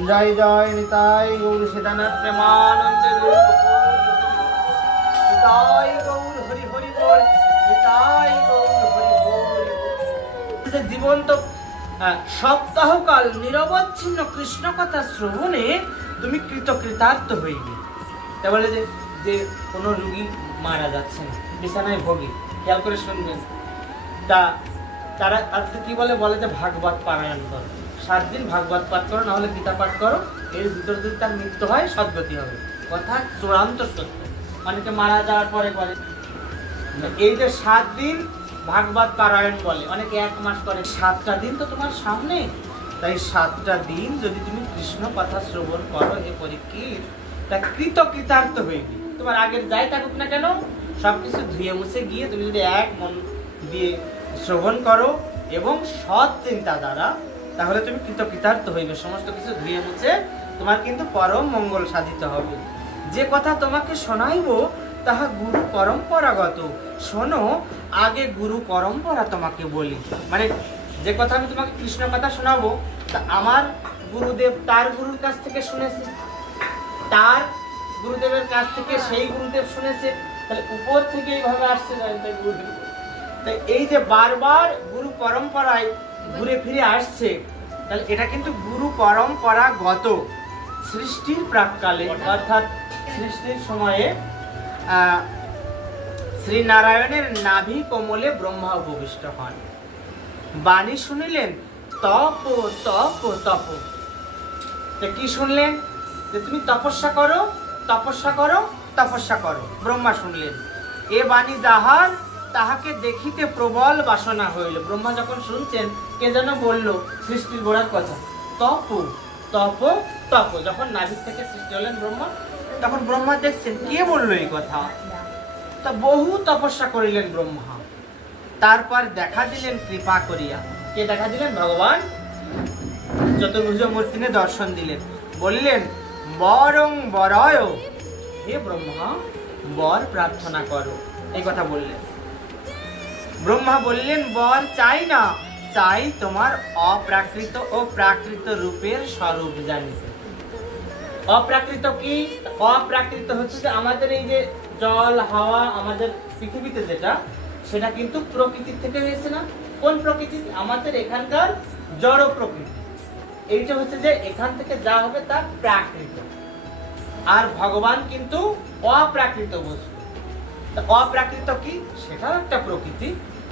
জয় জয় নিতাই গৌর সীতানাথ প্রেমানন্দে নিতাই গৌর হরি হরি বল, নিতাই গৌর হরি হরি। জীবন তো সপ্তাহকাল নিরবচ্ছিন্ন কৃষ্ণ কথা শ্রবণে তুমি কৃতকৃতার্থ হইবে। তা বলে যে কোনো রোগী মারা যাচ্ছে না, বিছানায় ভোগী, খেয়াল করে শুনবেন, তারা কি বলে যে ভাগবত পারায়ণ করো, 7 দিন ভাগবত পাঠ করো, না হলে গীতা পাঠ করো, এর ভিতর যদি তার মৃত্যু হয় সদ্গতি হবে। কথা চূড়ান্ত সত্য। অনেকে মারা যাওয়ার পরে করে এই যে 7 দিন ভাগবত পারায়ণ বলে, অনেকে 1 মাস করে, 7টা দিন তো তোমার সামনে, তাই 7টা দিন যদি তুমি কৃষ্ণ কথা শ্রবণ করো এ পরীক্ষিত, তা কৃতকৃতার্থ হইবে। তোমার আগের যাই থাকুক না কেন সবকিছু ধুয়ে মুছে গিয়ে তুমি যদি এক মন দিয়ে শ্রবণ করো এবং সৎ চিন্তা দ্বারা, তাহলে তুমি কৃতকৃতার্থ হইবে। সমস্ত কিছু ধুয়ে মুছে তোমার কিন্তু পরম মঙ্গল সাধিত হবে। যে কথা তোমাকে শোনাইব তাহা গুরু পরম্পরাগত, শোনো আগে গুরু পরম্পরা তোমাকে বলি। মানে যে কথা আমি তোমাকে কৃষ্ণ কথা শোনাবো, তা আমার গুরুদেব তার গুরুর কাছ থেকে শুনেছে, তার গুরুদেবের কাছ থেকে সেই গুরুদেব শুনেছে, তাহলে উপর থেকে এইভাবে আসছে। তাই এই যে বারবার গুরু পরম্পরায় ঘুরে ফিরে আসছে, তাহলে এটা কিন্তু গুরু পরম্পরাগত। সৃষ্টির প্রাককালে অর্থাৎ সৃষ্টির সময়ে শ্রী নারায়ণের নাভি কোমলে ব্রহ্মা উপবিষ্ট হন, বাণী শুনিলেন তপ তপ তপ। কি শুনলেন? যে তুমি তপস্যা করো, তপস্যা করো, তপস্যা করো। ব্রহ্মা শুনলেন। এ বাণী যাহার তাহাকে দেখিতে প্রবল বাসনা হইল। ব্রহ্মা যখন শুনছেন, কে যেন বলল সৃষ্টির গোড়ার কথা, তপ তপ তপ। যখন নাভিক থেকে সৃষ্টি হলেন ব্রহ্মা, তখন ব্রহ্মা দেখছেন কে বললো এই কথা, তা বহু তপস্যা করিলেন ব্রহ্মা। তারপর দেখা দিলেন কৃপা করিয়া। কে দেখা দিলেন? ভগবান চতুর্ভুজ মূর্তিনে দর্শন দিলেন, বললেন বরং বরয়, হে ব্রহ্মা বর প্রার্থনা করো, এই কথা বললেন। ব্রহ্মা বললেন বর চাই না, চাই তোমার অপ্রাকৃত ও প্রাকৃত রূপের স্বরূপ জানিতে। অপ্রাকৃত কি? অপ্রাকৃত হচ্ছে যে আমাদের এই যে জল হাওয়া আমাদের পৃথিবীতে যেটা, সেটা কিন্তু প্রকৃতির থেকে হয়েছে না। কোন প্রকৃতি? আমাদের এখানকার জড় প্রকৃতি। এইটা হচ্ছে যে এখান থেকে যা হবে তা প্রাকৃত, আর ভগবান কিন্তু অপ্রাকৃত বস্তু। অপ্রাকৃত কি? সেটাও একটা প্রকৃতি।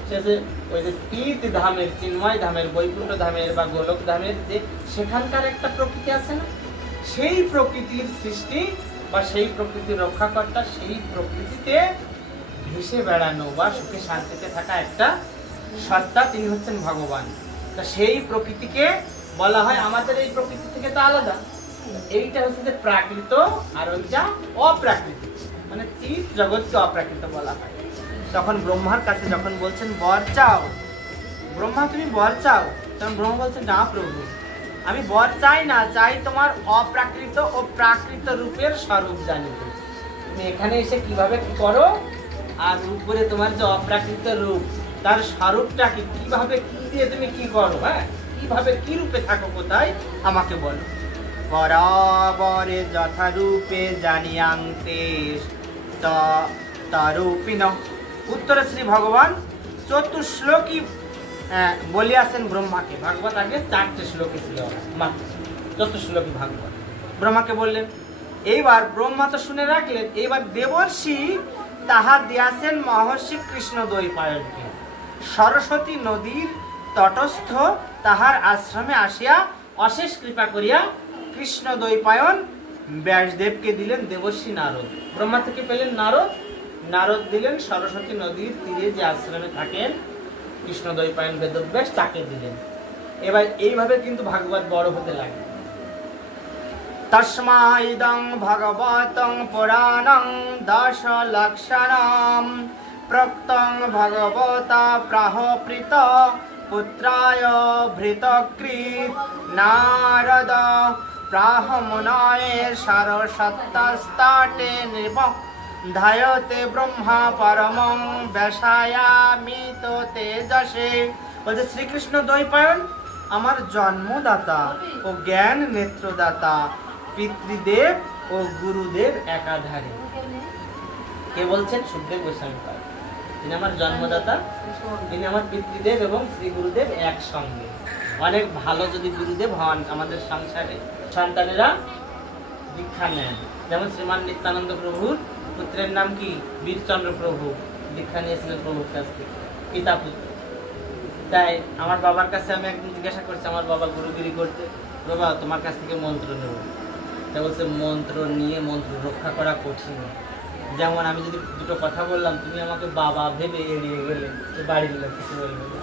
সে যে ওই যে স্থিত ধামের, চিন্ময় ধামের, বৈকুণ্ঠ ধামের বা গোলক ধামের যে সেখানকার একটা প্রকৃতি আছে না, সেই প্রকৃতির সৃষ্টি বা সেই প্রকৃতির রক্ষাকর্তা, সেই প্রকৃতিতে ভেসে বেড়ানো বা সুখে শান্তিতে থাকা একটা সত্তা, তিনি হচ্ছেন ভগবান। তা সেই প্রকৃতিকে বলা হয় আমাদের এই প্রকৃতি থেকে তো আলাদা। এইটা হচ্ছে যে প্রাকৃত, আর ওইটা অপ্রাকৃত, মানে চিৎ জগৎকে অপ্রাকৃত বলা হয়। তখন ব্রহ্মার কাছে যখন বলছেন বর চাও, ব্রহ্মা তুমি বর চাও, তখন ব্রহ্মা বলছেন না প্রভু, আমি বর চাই না, চাই তোমার অপ্রাকৃত ও প্রাকৃত রূপের স্বরূপ জানিতে। তুমি এখানে এসে কিভাবে কি করো আর উপরে তোমার যে অপ্রাকৃত রূপ, তার স্বরূপটাকে কিভাবে, কি দিয়ে তুমি কি করো, হ্যাঁ কিভাবে কি রূপে থাকো কোথায় আমাকে বলো। বরাবরে যথারূপে জানিয়ান্তে তরূপিন। উত্তরে শ্রী ভগবান চতুশ্লোকী বলিয়াছেন ব্রহ্মাকে। ভাগবত আগে 4টে শ্লোকে ছিল মাত্র, চতুশ্লোকী ভাগবত। ব্রহ্মাকে বললেন। এইবার ব্রহ্মা তো শুনে রাখলেন। এইবার দেবর্ষি তাহা দিয়াছেন মহর্ষি কৃষ্ণ দ্বৈপায়নকে। সরস্বতী নদীর তটস্থ তাহার আশ্রমে আসিয়া অশেষ কৃপা করিয়া কৃষ্ণ দ্বৈপায়ন ব্যাসদেবকে দিলেন দেবর্ষি নারদ। ব্রহ্মা থেকে পেলেন নারদ, নারদ দিলেন সরস্বতী নদীর তীরে যে আশ্রমে থাকেন কৃষ্ণ দ্বৈপায়ন বেদব্যাস, তাকে দিলেন। এবার এইভাবে কিন্তু ভাগবত বড় হতে লাগে। তস্মাইদং ভগবতং পুরাণং দশ লক্ষণম প্রক্তং ভগবতা প্রাহপৃত পুত্রায় ভৃতকৃত নারদ প্রাহ মুনয়ে সরস্বতস্তাটে নৃপ ধায়তে ব্রহ্মা পরমং ব্যাসায়ামিত তেজসে। বলছে শ্রীকৃষ্ণ দ্বৈপায়ন আমার জন্মদাতা ও জ্ঞান নেত্রদাতা, পিতৃদেব ও গুরুদেব একাধারে। কে বলছেন? সুখদেব গোস্বামী পাদ। তিনি আমার জন্মদাতা, তিনি আমার পিতৃদেব এবং শ্রী গুরুদেব একসঙ্গে। অনেক ভালো যদি গুরুদেব হন, আমাদের সংসারে সন্তানেরা দীক্ষা নেন। যেমন শ্রীমান নিত্যানন্দ প্রভুর পুত্রের নাম কি? বীরচন্দ্র প্রভু। দীক্ষা নিয়েছিলেন প্রভুর কাছ থেকে, পিতা পুত্র। তাই আমার বাবার কাছে আমি একদিন জিজ্ঞাসা করছি, আমার বাবা গুরুগিরি করতে, বাবা তোমার কাছ থেকে মন্ত্র নেব। তা বলছে মন্ত্র নিয়ে মন্ত্র রক্ষা করা কঠিন। যেমন আমি যদি দুটো কথা বললাম, তুমি আমাকে বাবা ভেবে এড়িয়ে গেলে, বাড়ির লোক কিছু বলবে না।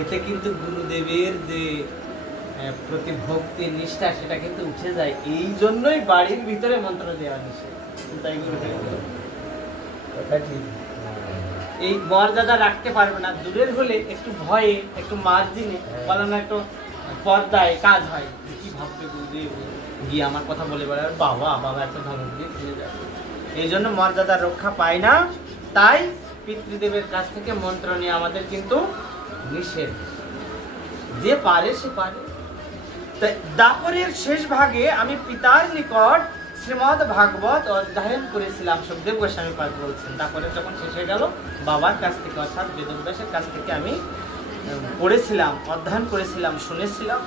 এতে কিন্তু গুরুদেবের যে প্রতি ভক্তি নিষ্ঠা সেটা কিন্তু উঠে যায়। এই জন্যই বাড়ির ভিতরে মন্ত্র দেওয়া নিষেধ। তাই গুরুদেব কথা ঠিক, এই মর্যাদা রাখতে পারবে না। দূরের হলে একটু ভয়ে, একটু মার্জিনে বলো না, একটু পর্দায় কাজ হয়। কি ভাববে গুরুদেব, গিয়ে আমার কথা বলে বেড়াবে, বাবা বাবা এত ধমক দিয়ে ফিরে যাবে। এই জন্য মর্যাদা রক্ষা পায় না। তাই পিতৃদেবের কাছ থেকে মন্ত্র নিয়ে আমাদের কিন্তু নিষেধ। যে পারে সে পারে। দাপরের শেষ ভাগে আমি পিতার নিকট শ্রীমদ ভাগবত অধ্যয়ন করেছিলাম। সুখদেব গোস্বামী পাদ বলছেন, তারপরে যখন শেষ হয়ে গেল, বাবার কাছ থেকে অর্থাৎ বেদব্যাসের কাছ থেকে আমি পড়েছিলাম, অধ্যয়ন করেছিলাম, শুনেছিলাম।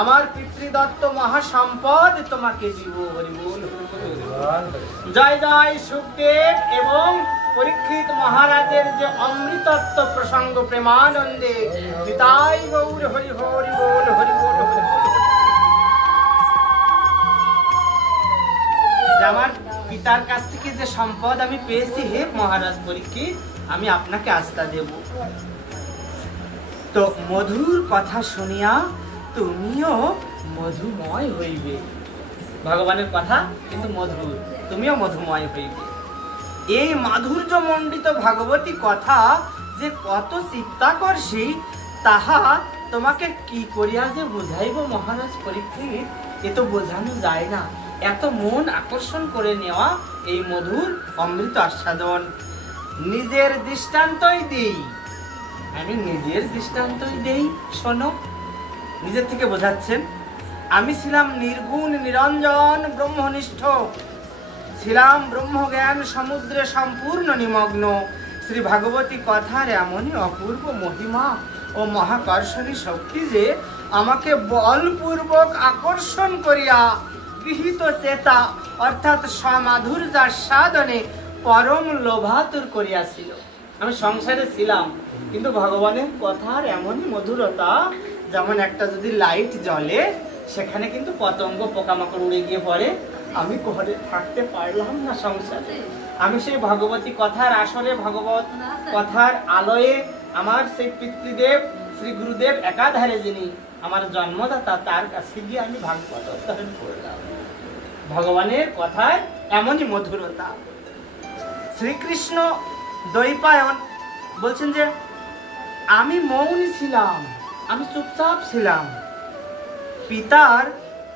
আমার পিতৃদত্ত মহাসম্পদ তোমাকে দিব। হরি বল। জয় জয় সুখদেব এবং পরীক্ষিত মহারাজের যে অমৃতত্ব প্রসঙ্গ প্রেমানন্দে নিতাই গৌর হরি হরি বল, হরি বল, হরি বল। আমার পিতার কাছ থেকে যে সম্পদ আমি পেয়েছি, হে মহারাজ পরীক্ষিত, আমি আপনাকে আস্থা দেব। তো মধুর কথা শুনিয়া তুমিও মধুময় হইবে। ভগবানের কথা কিন্তু মধুর, তুমিও মধুময় হইবে। এই মাধুর্য মণ্ডিত ভাগবতী কথা যে কত চিত্তাকর্ষী, তাহা তোমাকে কি করিয়া যে বুঝাইব মহারাজ পরীক্ষিত, এ তো বোঝানো যায় না। এত মন আকর্ষণ করে নেওয়া এই মধুর অমৃত আস্বাদন। নিজের দৃষ্টান্তই দেই, আমি নিজের দৃষ্টান্তই দেই, শোনো। নিজের থেকে বোঝাচ্ছেন, আমি ছিলাম নির্গুণ নিরঞ্জন ব্রহ্মনিষ্ঠ, ছিলাম ব্রহ্মজ্ঞান সমুদ্রে সম্পূর্ণ নিমগ্ন। শ্রী ভাগবতী কথার এমনই অপূর্ব মহিমা ও মহাকর্ষণী শক্তি যে আমাকে বলপূর্বক আকর্ষণ করিয়া গৃহীত চেতা অর্থাৎ সমাধুর্যার সাধনে পরম লোভাতুর করিয়াছিল। আমি সংসারে ছিলাম, কিন্তু ভগবানের কথার এমনই মধুরতা, যেমন একটা যদি লাইট জ্বলে সেখানে কিন্তু পতঙ্গ পোকামাকড় উড়ে গিয়ে পড়ে, আমি ঘরে থাকতে পারলাম না সংসারে। আমি সেই ভগবতী কথার আসরে, ভগবত কথার আলোয়ে আমার সেই পিতৃদেব শ্রী গুরুদেব একাধারে যিনি আমার জন্মদাতা, তার কাছে গিয়ে আমি ভাগবত অধ্যয়ন করলাম। ভগবানের কথায় এমনই মধুরতা। শ্রীকৃষ্ণ দ্বৈপায়ন বলছেন যে আমি মৌনী ছিলাম, আমি চুপচাপ ছিলাম। পিতার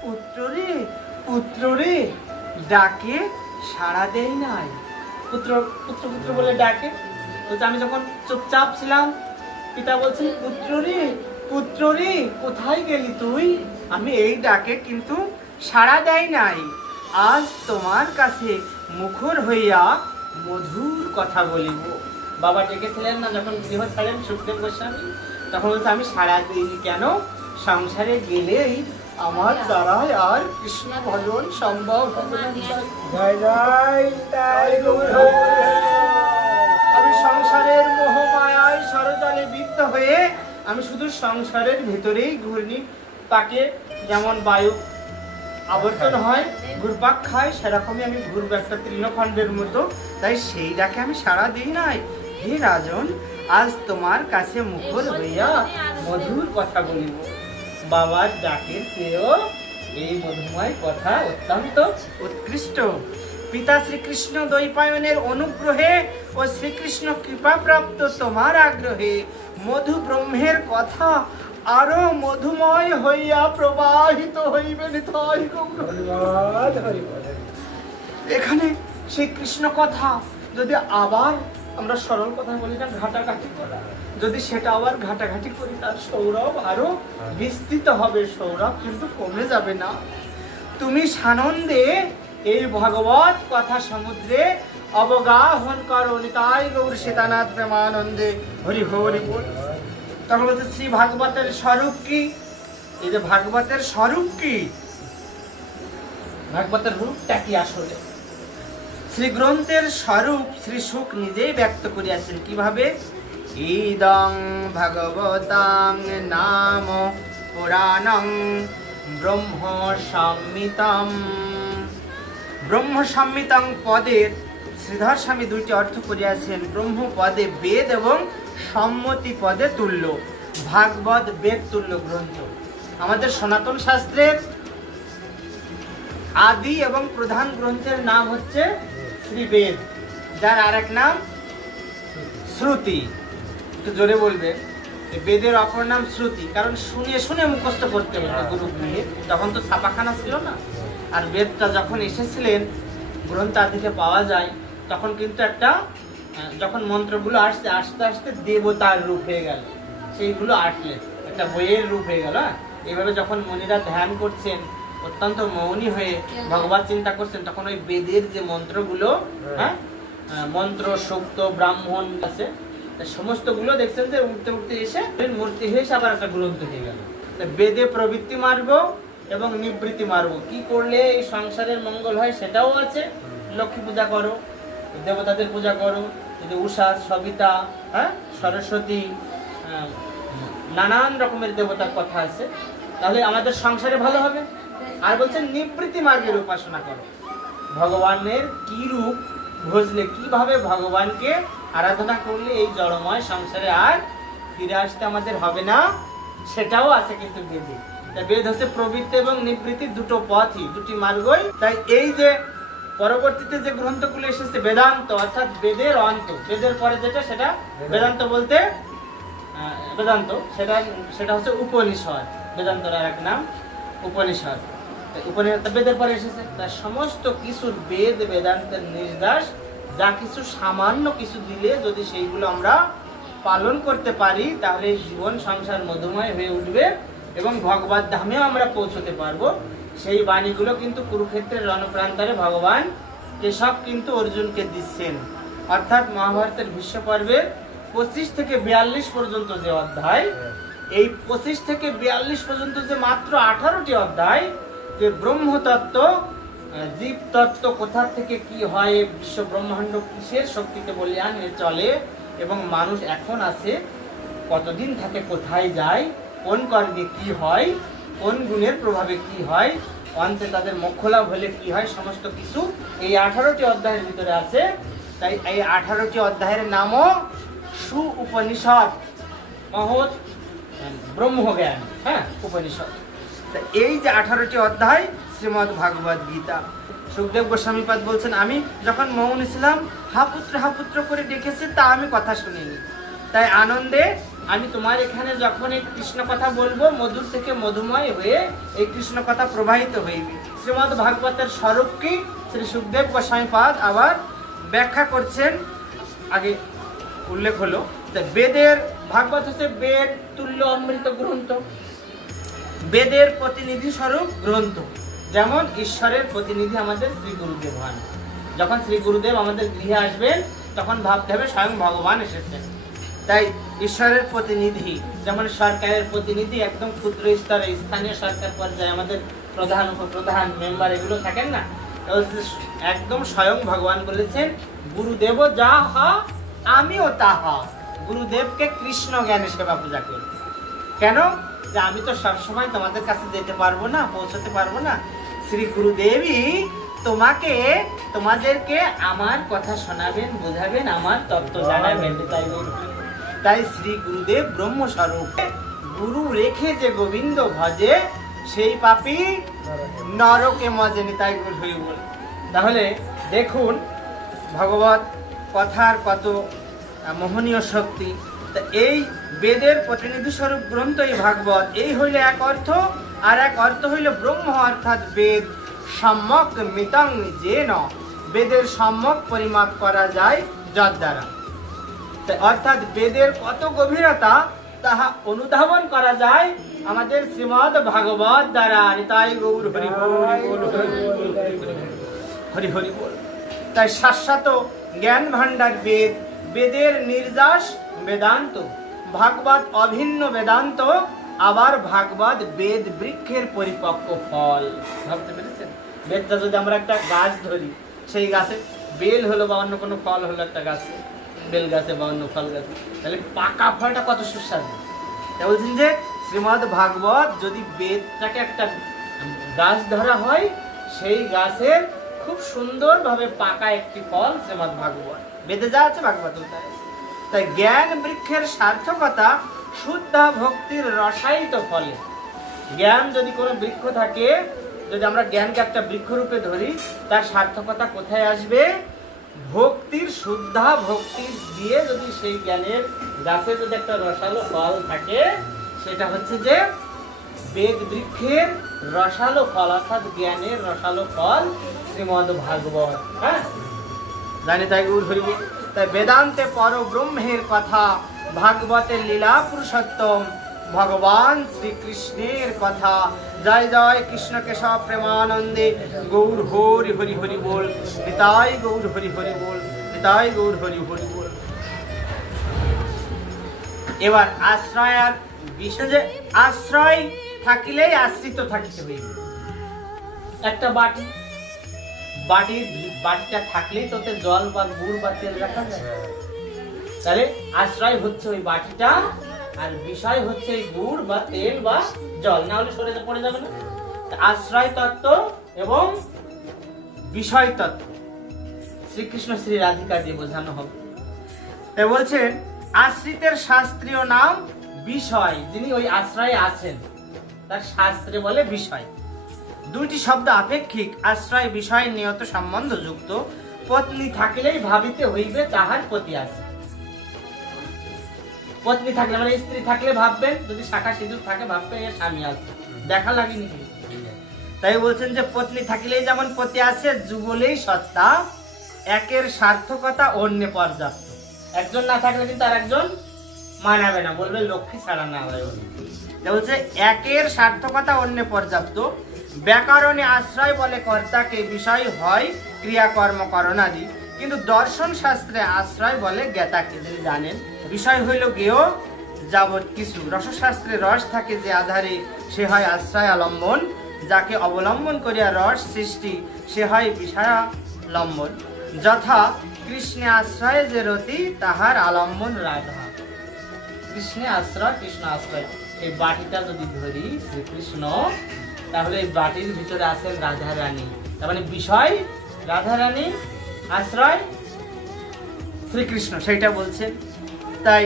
পুত্ররে পুত্ররে ডাকে সাড়া দেই নাই। পুত্র পুত্র পুত্র বলে ডাকে। বলছে আমি যখন চুপচাপ ছিলাম, পিতা বলছেন পুত্র রে কোথায় গেলি তুই? আমি এই ডাকে কিন্তু সাড়া দেয় নাই। আজ তোমার কাছে মুখর হইয়া মধুর কথা বলিব। বাবা ডেকেছিলেন না যখন গৃহ ছাড়েন সুখদেব গোস্বামী, তখন বলছে আমি সাড়া দিইনি কেন? সংসারে গেলেই আমার দ্বারাই আর কৃষ্ণ ভজন সম্ভব হবে না। আমি সংসারের মোহমায়ায় সরজলে বিদ্ধ হয়ে আমি শুধু সংসারের ভিতরেই ঘূর্ণি পাকে যেমন বায়ু আবর্তন হয়, ঘুরপাক খায়, সেরকমই আমি ঘুরবো একটা তৃণখণ্ডের মতো। তাই সেই ডাকে আমি সাড়া দিই নাই। হে রাজন, আজ তোমার কাছে মুখর হইয়া মধুর কথা বলিব। বাবার ডাকের চেয়েও এই মধুময় কথা অত্যন্ত উৎকৃষ্ট। পিতা শ্রীকৃষ্ণ দ্বৈপায়নের অনুগ্রহে ও শ্রীকৃষ্ণ কৃপা প্রাপ্ত তোমার আগ্রহে মধু ব্রহ্মের কথা আরো মধুময় হইয়া প্রবাহিত হইবে। এখানে সেই কৃষ্ণ কথা যদি আবার আমরা সরল কথা বলি না, ঘাটাঘাটি করা, যদি সেটা আবার ঘাটাঘাটি করি তার সৌরভ আরো বিস্তৃত হবে, সৌরভ কিন্তু কমে যাবে না। তুমি সানন্দে এই ভগবত কথা সমুদ্রে অবগাহন করো। নিতাই গৌর সীতানাথ প্রেমানন্দে হরি হরি বল। তখন বলছে শ্রী ভাগবতের স্বরূপ কি? এই যে ভাগবতের স্বরূপ কি, ভাগবতের রূপটা কি আসলে? শ্রী গ্রন্থের স্বরূপ শ্রী শুক নিজেই ব্যক্ত করিয়াছেন। কিভাবে? ইদং ভগবতাং নাম পুরাণং ব্রহ্ম সম্মিতম। ব্রহ্ম সম্মিতং পদের শ্রীধর স্বামী দুইটি অর্থ করিয়াছেন। ব্রহ্ম পদে বেদ এবং সম্মতি পদে তুল্য। ভাগবত বেদ তুল্য গ্রন্থ। আমাদের সনাতন শাস্ত্রের আদি এবং প্রধান গ্রন্থের নাম হচ্ছে শ্রীবেদ, যার আরেক নাম শ্রুতি। একটু জোরে বলবে। বেদের অপর নাম শ্রুতি, কারণ শুনে শুনে মুখস্থ করতে হতো গুরুগৃহে। তখন তো ছাপাখানা ছিল না। আর বেদটা যখন এসেছিলেন গ্রন্থ আদিতে পাওয়া যায়, তখন কিন্তু একটা যখন মন্ত্রগুলো আসছে আস্তে আস্তে দেবতার রূপ হয়ে গেল, সেইগুলো আটলেন একটা বইয়ের রূপ হয়ে গেল। এইভাবে যখন মুনিরা ধ্যান করছেন, অত্যন্ত মৌনী হয়ে ভগবত চিন্তা করছেন, তখন ওই বেদের যে মন্ত্রগুলো, মন্ত্র সূক্ত ব্রাহ্মণ আছে, সমস্তগুলো দেখছেন যে উঠতে উঠতে এসে মূর্তি হয়ে আবার একটা গ্রন্থ হয়ে গেল। বেদে প্রবৃত্তি মার্গ এবং নিবৃত্তি মার্গ, কি করলে এই সংসারের মঙ্গল হয় সেটাও আছে। লক্ষ্মী পূজা করো, দেবতাদের পূজা করো, উষা সবিতা, সরস্বতী, নানান রকমের দেবতার কথা আছে, তাহলে আমাদের সংসারে ভালো হবে। আর বলছেন নিবৃত্তি মার্গের উপাসনা করো, ভগবানের কি রূপ বুঝলে, কিভাবে ভগবানকে আরাধনা করলে এই জড়ময় সংসারে আর ফিরে আসতে আমাদের হবে না, সেটাও আছে কিন্তু বেদে। বেদ হচ্ছে প্রবৃত্তি এবং নিবৃত্তি দুটো পথই, দুটি মার্গই। তাই এই যে পরবর্তীতে যে গ্রন্থগুলো এসেছে বেদান্ত, অর্থাৎ বেদের অন্ত, বেদের পরে যেটা সেটা বেদান্ত বলতে, বেদান্ত সেটা হচ্ছে উপনিষদ। বেদান্তর এক নাম উপনিষদ। উপনিষদ বেদের পরে এসেছে। তার সমস্ত কিছুর বেদ বেদান্তের নির্দেশ, যা কিছু সামান্য কিছু দিলে যদি সেইগুলো আমরা পালন করতে পারি, তাহলে জীবন সংসার মধুময় হয়ে উঠবে এবং ভগবত ধামেও আমরা পৌঁছতে পারবো। সেই বাণীগুলো কিন্তু কুরুক্ষেত্রের রণপ্রান্তরে ভগবান কেশব কিন্তু অর্জুনকে দিচ্ছেন। অর্থাৎ মহাভারতের ভীষ্ম পর্বের 25 থেকে 42 পর্যন্ত যে অধ্যায়, এই 25 থেকে 42 পর্যন্ত যে মাত্র 18টি অধ্যায়, যে ব্রহ্মতত্ত্ব, জীব তত্ত্ব, কোথা থেকে কি হয়, বিশ্ব ব্রহ্মাণ্ড কিসের শক্তিতে বলিয়ান চলে, এবং মানুষ এখন আছে, কতদিন থাকে, কোথায় যায়, কোন কর্মে কি হয়, কোন গুণের প্রভাবে কি হয়, অন্তে তাদের মোক্ষ লাভ হলে কি হয়, সমস্ত কিছু এই 18টি অধ্যায়ের ভিতরে আছে। তাই এই 18টি অধ্যায়ের নামও সু উপনিষদ, মহৎ ব্রহ্মজ্ঞান, উপনিষদ। এই যে 18টি অধ্যায় শ্রীমদ্ ভাগবত গীতা। সুখদেব গোস্বামীপাদ বলছেন, আমি যখন মৌন ছিলাম, হা পুত্র করে ডেকেছে, তা আমি কথা শুনিনি। তাই আনন্দে আমি তোমার এখানে যখন এই কৃষ্ণ কথা বলবো, মধুর থেকে মধুময় হয়ে এই কৃষ্ণ কথা প্রবাহিত হইবে। শ্রীমদ্ ভাগবতের স্বরূপ কি? শ্রী সুখদেব গোস্বামীপাদ আবার ব্যাখ্যা করছেন। আগে উল্লেখ হলো যে বেদের, ভাগবত হচ্ছে বেদ তুল্য অমৃত গ্রন্থ, বেদের প্রতিনিধি স্বরূপ গ্রন্থ। যেমন ঈশ্বরের প্রতিনিধি আমাদের শ্রী গুরুদেব হন। যখন শ্রী গুরুদেব আমাদের গৃহে আসবেন তখন ভাবতে হবে স্বয়ং ভগবান এসেছেন। তাই ঈশ্বরের প্রতিনিধি, যেমন সরকারের প্রতিনিধি একদম ক্ষুদ্র স্তরে স্থানীয় সরকার পর্যায়ে আমাদের প্রধান উপপ্রধান মেম্বার এগুলো থাকেন না, একদম স্বয়ং ভগবান বলেছেন গুরুদেব যা হা আমিও তাহা। গুরুদেবকে কৃষ্ণ জ্ঞানে সেবা পূজা করি। কেন? যে আমি তো সবসময় তোমাদের কাছে যেতে পারবো না, পৌঁছতে পারবো না। শ্রী গুরুদেবই তোমাদেরকে আমার কথা শোনাবেন, বোঝাবেন, আমার তত্ত্ব জানাবেন। তাই শ্রী গুরুদেব ব্রহ্মস্বরূপ। গুরু রেখে যে গোবিন্দ ভজে সেই পাপী নরকে মজেনি, তাই গুরু হয়ে বল। তাহলে দেখুন ভগবত কথার কত মোহনীয় শক্তি। এই বেদের প্রতিনিধি স্বরূপ গ্রন্থ এই ভাগবত, এই হইলে এক অর্থ। আর এক অর্থ হইল ব্রহ্ম, অর্থাৎ বেদ সম্যক মিতং যেন, বেদের সম্যক পরিমাপ করা যায় যার দ্বারা। অর্থাৎ বেদের কত গভীরতা তাহা অনুধাবন করা যায় আমাদের শ্রীমদ ভাগবত দ্বারা। নিতাই গৌর হরি বল, হরি হরি বল। তাই শাশ্বত জ্ঞান ভাণ্ডার বেদ, বেদের নির্যাস বেদান্ত। ভাগবত অভিন্ন বেদান্ত, আবার ভাগবত বেদ বৃক্ষের পরিপক্ক ফল। ভাবতে পেরেছেন? বেদটা যদি আমরা একটা গাছ ধরি, সেই গাছে বেল হলো বা অন্য কোনো ফল হলো, একটা গাছে বেল গাছে বা অন্য ফল গাছে, তাহলে পাকা ফলটা কত সুস্বাদু। তাই বলছেন যে শ্রীমদ ভাগবত যদি বেদটাকে একটা গাছ ধরা হয়, সেই গাছের খুব সুন্দরভাবে পাকা একটি ফল শ্রীমদ ভাগবত। বেদে যা আছে ভাগবত তাই। তাই জ্ঞান বৃক্ষের সার্থকতা শুদ্ধ ভক্তির রসায়িত ফলে। জ্ঞান যদি কোনো বৃক্ষ থাকে, যদি আমরা জ্ঞানকে একটা বৃক্ষরূপে ধরি, তার সার্থকতা কোথায় আসবে? ভক্তির, শুদ্ধা ভক্তি দিয়ে যদি সেই জ্ঞানের গাছে যদি একটা রসালো ফল থাকে, সেটা হচ্ছে যে বেদ বৃক্ষের রসালো ফল, অর্থাৎ জ্ঞানের রসালো ফল শ্রীমদ ভাগবত। হ্যাঁ, জানি তাই গৌর হরি বল। তাই বেদান্তে পরব্রহ্মের কথা, ভাগবতের লীলা পুরুষোত্তম ভগবান শ্রীকৃষ্ণের কথা। জয় জয় কৃষ্ণ কেশব প্রেমানন্দে, গৌর হরি হরি হরি বল। নিতাই গৌর হরি হরি বল, নিতাই গৌর হরি হরি বল। এবার আশ্রয় আর বিষয়, যে আশ্রয় থাকিলেই আশ্রিত থাকিতে হইবে। একটা বাটিটা থাকলেই তোতে জল বা গুড় বা তেল রাখা যায়। তাহলে আশ্রয় হচ্ছে ওই বাটিটা, আর বিষয় হচ্ছে গুড় বা তেল বা জল, না হলে সরে পড়ে যাবে না। আশ্রয় তত্ত্ব এবং বিষয় তত্ত্ব শ্রীকৃষ্ণ শ্রী রাধিকা দিয়ে বোঝানো হবে। তাই বলছেন আশ্রিতের শাস্ত্রীয় নাম বিষয়। যিনি ওই আশ্রয়ে আছেন তার শাস্ত্রে বলে বিষয়। দুইটি শব্দ আপেক্ষিক, আশ্রয় বিষয় নিয়ত সম্বন্ধ যুক্ত। পত্নী থাকিলেই ভাবিতে হইবে তাহার পতি আছে। পত্নী থাকলে মানে স্ত্রী থাকলে ভাববেন, যদি শাখা সিঁদুর থাকে ভাববেন এর স্বামী আছে, দেখা লাগেনি। তাই বলছেন যে পত্নী থাকিলেই যেমন পতি আছে, যুগলেই সত্তা, একের সার্থকতা অন্যে পর্যাপ্ত। একজন না থাকলে কিন্তু আর একজন মানাবে না, বলবে লক্ষ্মী ছাড়া না হয়। বলছে একের সার্থকতা অন্যে পর্যাপ্ত। ব্যাকরণে আশ্রয় বলে কর্তাকে, বিষয় হয় ক্রিয়াকর্ম করণাদি। কিন্তু দর্শন শাস্ত্রে আশ্রয় বলে জ্ঞাতাকে, যিনি জানেন। বিষয় হইল জ্ঞেয় যাবৎ কিছু। রসশাস্ত্রে রস থাকে যে আধারে, সে হয় আশ্রয় আলম্বন। যাকে অবলম্বন করিয়া রস সৃষ্টি, সে হয় বিষয়ালম্বন। যথা কৃষ্ণে আশ্রয় যে রতি, তাহার আলম্বন রাধা। কৃষ্ণে আশ্রয়, কৃষ্ণ আশ্রয়। এই বাটিটা যদি ধরি শ্রীকৃষ্ণ, তাহলে এই বাটির ভিতরে আছেন রাধা রানী। তার মানে বিষয় রাধা রানী, আশ্রয় শ্রীকৃষ্ণ, সেইটা বলছেন। তাই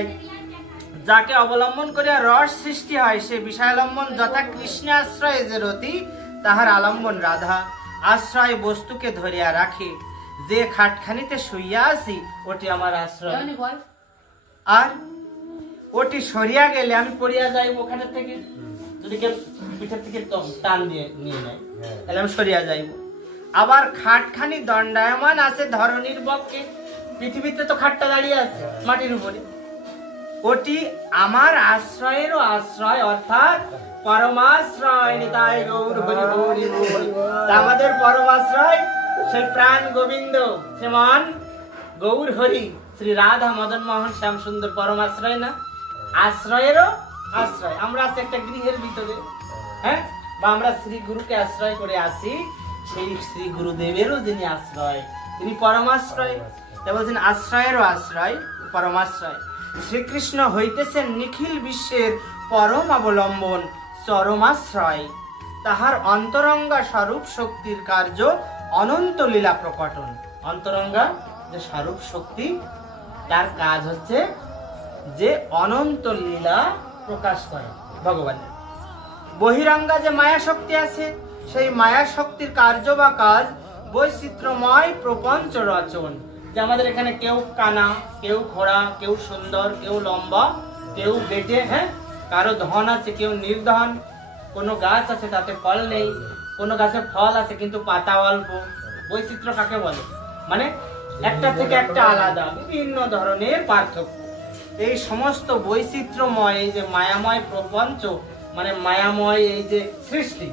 যাকে অবলম্বন করিয়া রস সৃষ্টি হয়, সে বিষয়ালম্বন। যথা কৃষ্ণে আশ্রয়ে যে রতি, তাহার আলম্বন রাধা। আশ্রয় বস্তুকে ধরিয়া রাখে, যে খাটখানিতে শুইয়া আছি ওটি আমার আশ্রয়। আর ওটি সরিয়া গেলে আমি পড়িয়া যাইব ওখানে থেকে। যদি কেউ পিঠের থেকে টান দিয়ে নিয়ে নেয়, তাহলে আমি সরিয়া যাইব। আবার খাটখানি দণ্ডায়মান আছে ধরণীর বক্ষে। পৃথিবীতে তো খাটটা দাঁড়িয়ে আছে মাটির উপরে, ওটি আমার আশ্রয়েরও আশ্রয়, অর্থাৎ পরমাশ্রয়। নিতাই গৌর হরি হরি বল। আমাদের পরমাশ্রয় সেই প্রাণ গোবিন্দ শ্রীমান গৌর হরি শ্রী রাধা মদন মোহন শ্যাম সুন্দর পরমাশ্রয় না? আশ্রয়েরও আশ্রয়। আমরা আছি একটা গৃহের ভিতরে, হ্যাঁ, বা আমরা শ্রী গুরুকে আশ্রয় করে আসি, সেই শ্রী গুরুদেবেরও যিনি আশ্রয় তিনি পরমাশ্রয়। তাই বলছেন আশ্রয়েরও আশ্রয়, পরমাশ্রয়। শ্রীকৃষ্ণ হইতেছেন নিখিল বিশ্বের পরম অবলম্বন, চরমাশ্রয়। তাহার অন্তরঙ্গা স্বরূপ শক্তির কার্য অনন্ত লীলা প্রকটন। অন্তরঙ্গা যে স্বরূপ শক্তি, তার কাজ হচ্ছে যে অনন্ত লীলা প্রকাশ করে ভগবানের। বহিরঙ্গা যে মায়া শক্তি আছে, সেই মায়া শক্তির কার্য বা কাজ বৈচিত্র্যময় প্রপঞ্চ রচন। যে আমাদের এখানে কেউ কানা, কেউ ঘোড়া, কেউ সুন্দর, কেউ লম্বা, কেউ বেটে, হ্যাঁ, কারো ধন আছে, কেউ নির্ধন। কোনো গাছ আছে তাতে ফল নেই, কোনো গাছে ফল আছে কিন্তু পাতা অল্প। বৈচিত্র্য কাকে বলে? মানে একটা থেকে একটা আলাদা, বিভিন্ন ধরনের পার্থক্য। এই সমস্ত বৈচিত্র্যময় এই যে মায়াময় প্রপঞ্চ, মানে মায়াময় এই যে সৃষ্টি,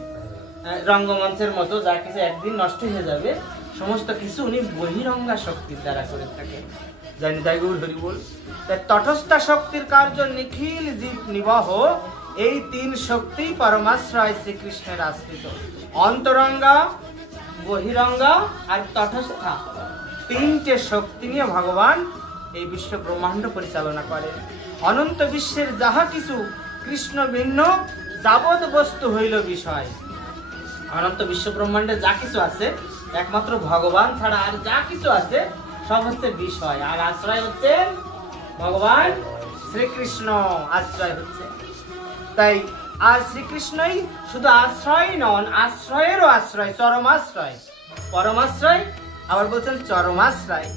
রঙ্গমঞ্চের মতো যা কিছু একদিন নষ্ট হয়ে যাবে, সমস্ত কিছু উনি বহিরঙ্গা শক্তির দ্বারা করে থাকেন। জানি তাই গৌর হরি বল। তটস্থা শক্তির কার্য নিখিল জীব নিবহ, এই তিন শক্তি পরমাশ্রয় শ্রীকৃষ্ণের আশ্রিত। অন্তরঙ্গা, বহিরঙ্গা আর তটস্থা, তিনটে শক্তি নিয়ে ভগবান এই বিশ্ব ব্রহ্মাণ্ড পরিচালনা করে। অনন্ত বিশ্বের যাহা কিছু কৃষ্ণ ভিন্ন যাবৎ বস্তু হইল বিষয়। অনন্ত বিশ্ব ব্রহ্মাণ্ডে যা কিছু আছে একমাত্র ভগবান ছাড়া আর যা কিছু আছে সব হচ্ছে বিষয়, আর আশ্রয় হচ্ছে ভগবান শ্রীকৃষ্ণ। আশ্রয় হচ্ছে তাই, আর শ্রীকৃষ্ণই শুধু আশ্রয় নন, আশ্রয়েরও আশ্রয়, চরমাশ্রয়। পরমাশ্রয় আবার বলছেন চরমাশ্রয়।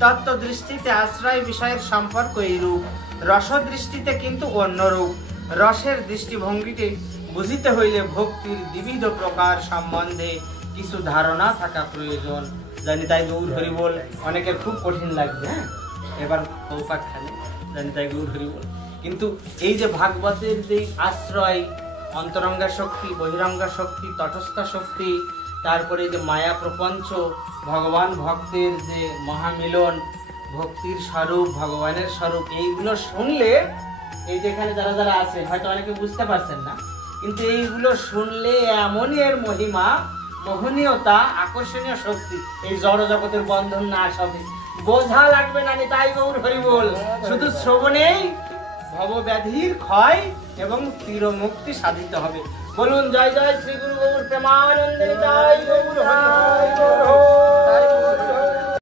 তত্ত্ব দৃষ্টিতে আশ্রয় বিষয়ের সম্পর্ক এইরূপ, রস দৃষ্টিতে কিন্তু অন্যরূপ। রসের দৃষ্টিভঙ্গিতে বুঝিতে হইলে ভক্তির বিবিধ প্রকার সম্বন্ধে কিছু ধারণা থাকা প্রয়োজন। জানি তাই গৌর হরি বল। অনেকের খুব কঠিন লাগবে, হ্যাঁ, এবার উপাখ্যানে জানি তাই গৌর হরি বল। কিন্তু এই যে ভাগবতের যে আশ্রয়, অন্তরঙ্গা শক্তি, বহিরঙ্গা শক্তি, তটস্থা শক্তি, তারপরে যে মায়া প্রপঞ্চ, ভগবান ভক্তের যে মহামিলন, ভক্তির স্বরূপ, ভগবানের স্বরূপ, এইগুলো শুনলে, এই যেখানে যারা যারা আছে হয়তো অনেকে বুঝতে পারছেন না, কিন্তু এইগুলো শুনলে এমনই এর মহিমা, মোহনীয়তা, আকর্ষণীয় শক্তি, এই জড় জগতের বন্ধন না সবই বোঝা লাগবে না। তাই গৌর হরি বল। শুধু শ্রবণেই ভবব্যাধির ক্ষয় এবং চিরমুক্তি সাধিত হবে। বলুন জয় জয় শ্রী গুরু গৌর প্রেমানন্দে। জয় গৌর হরি।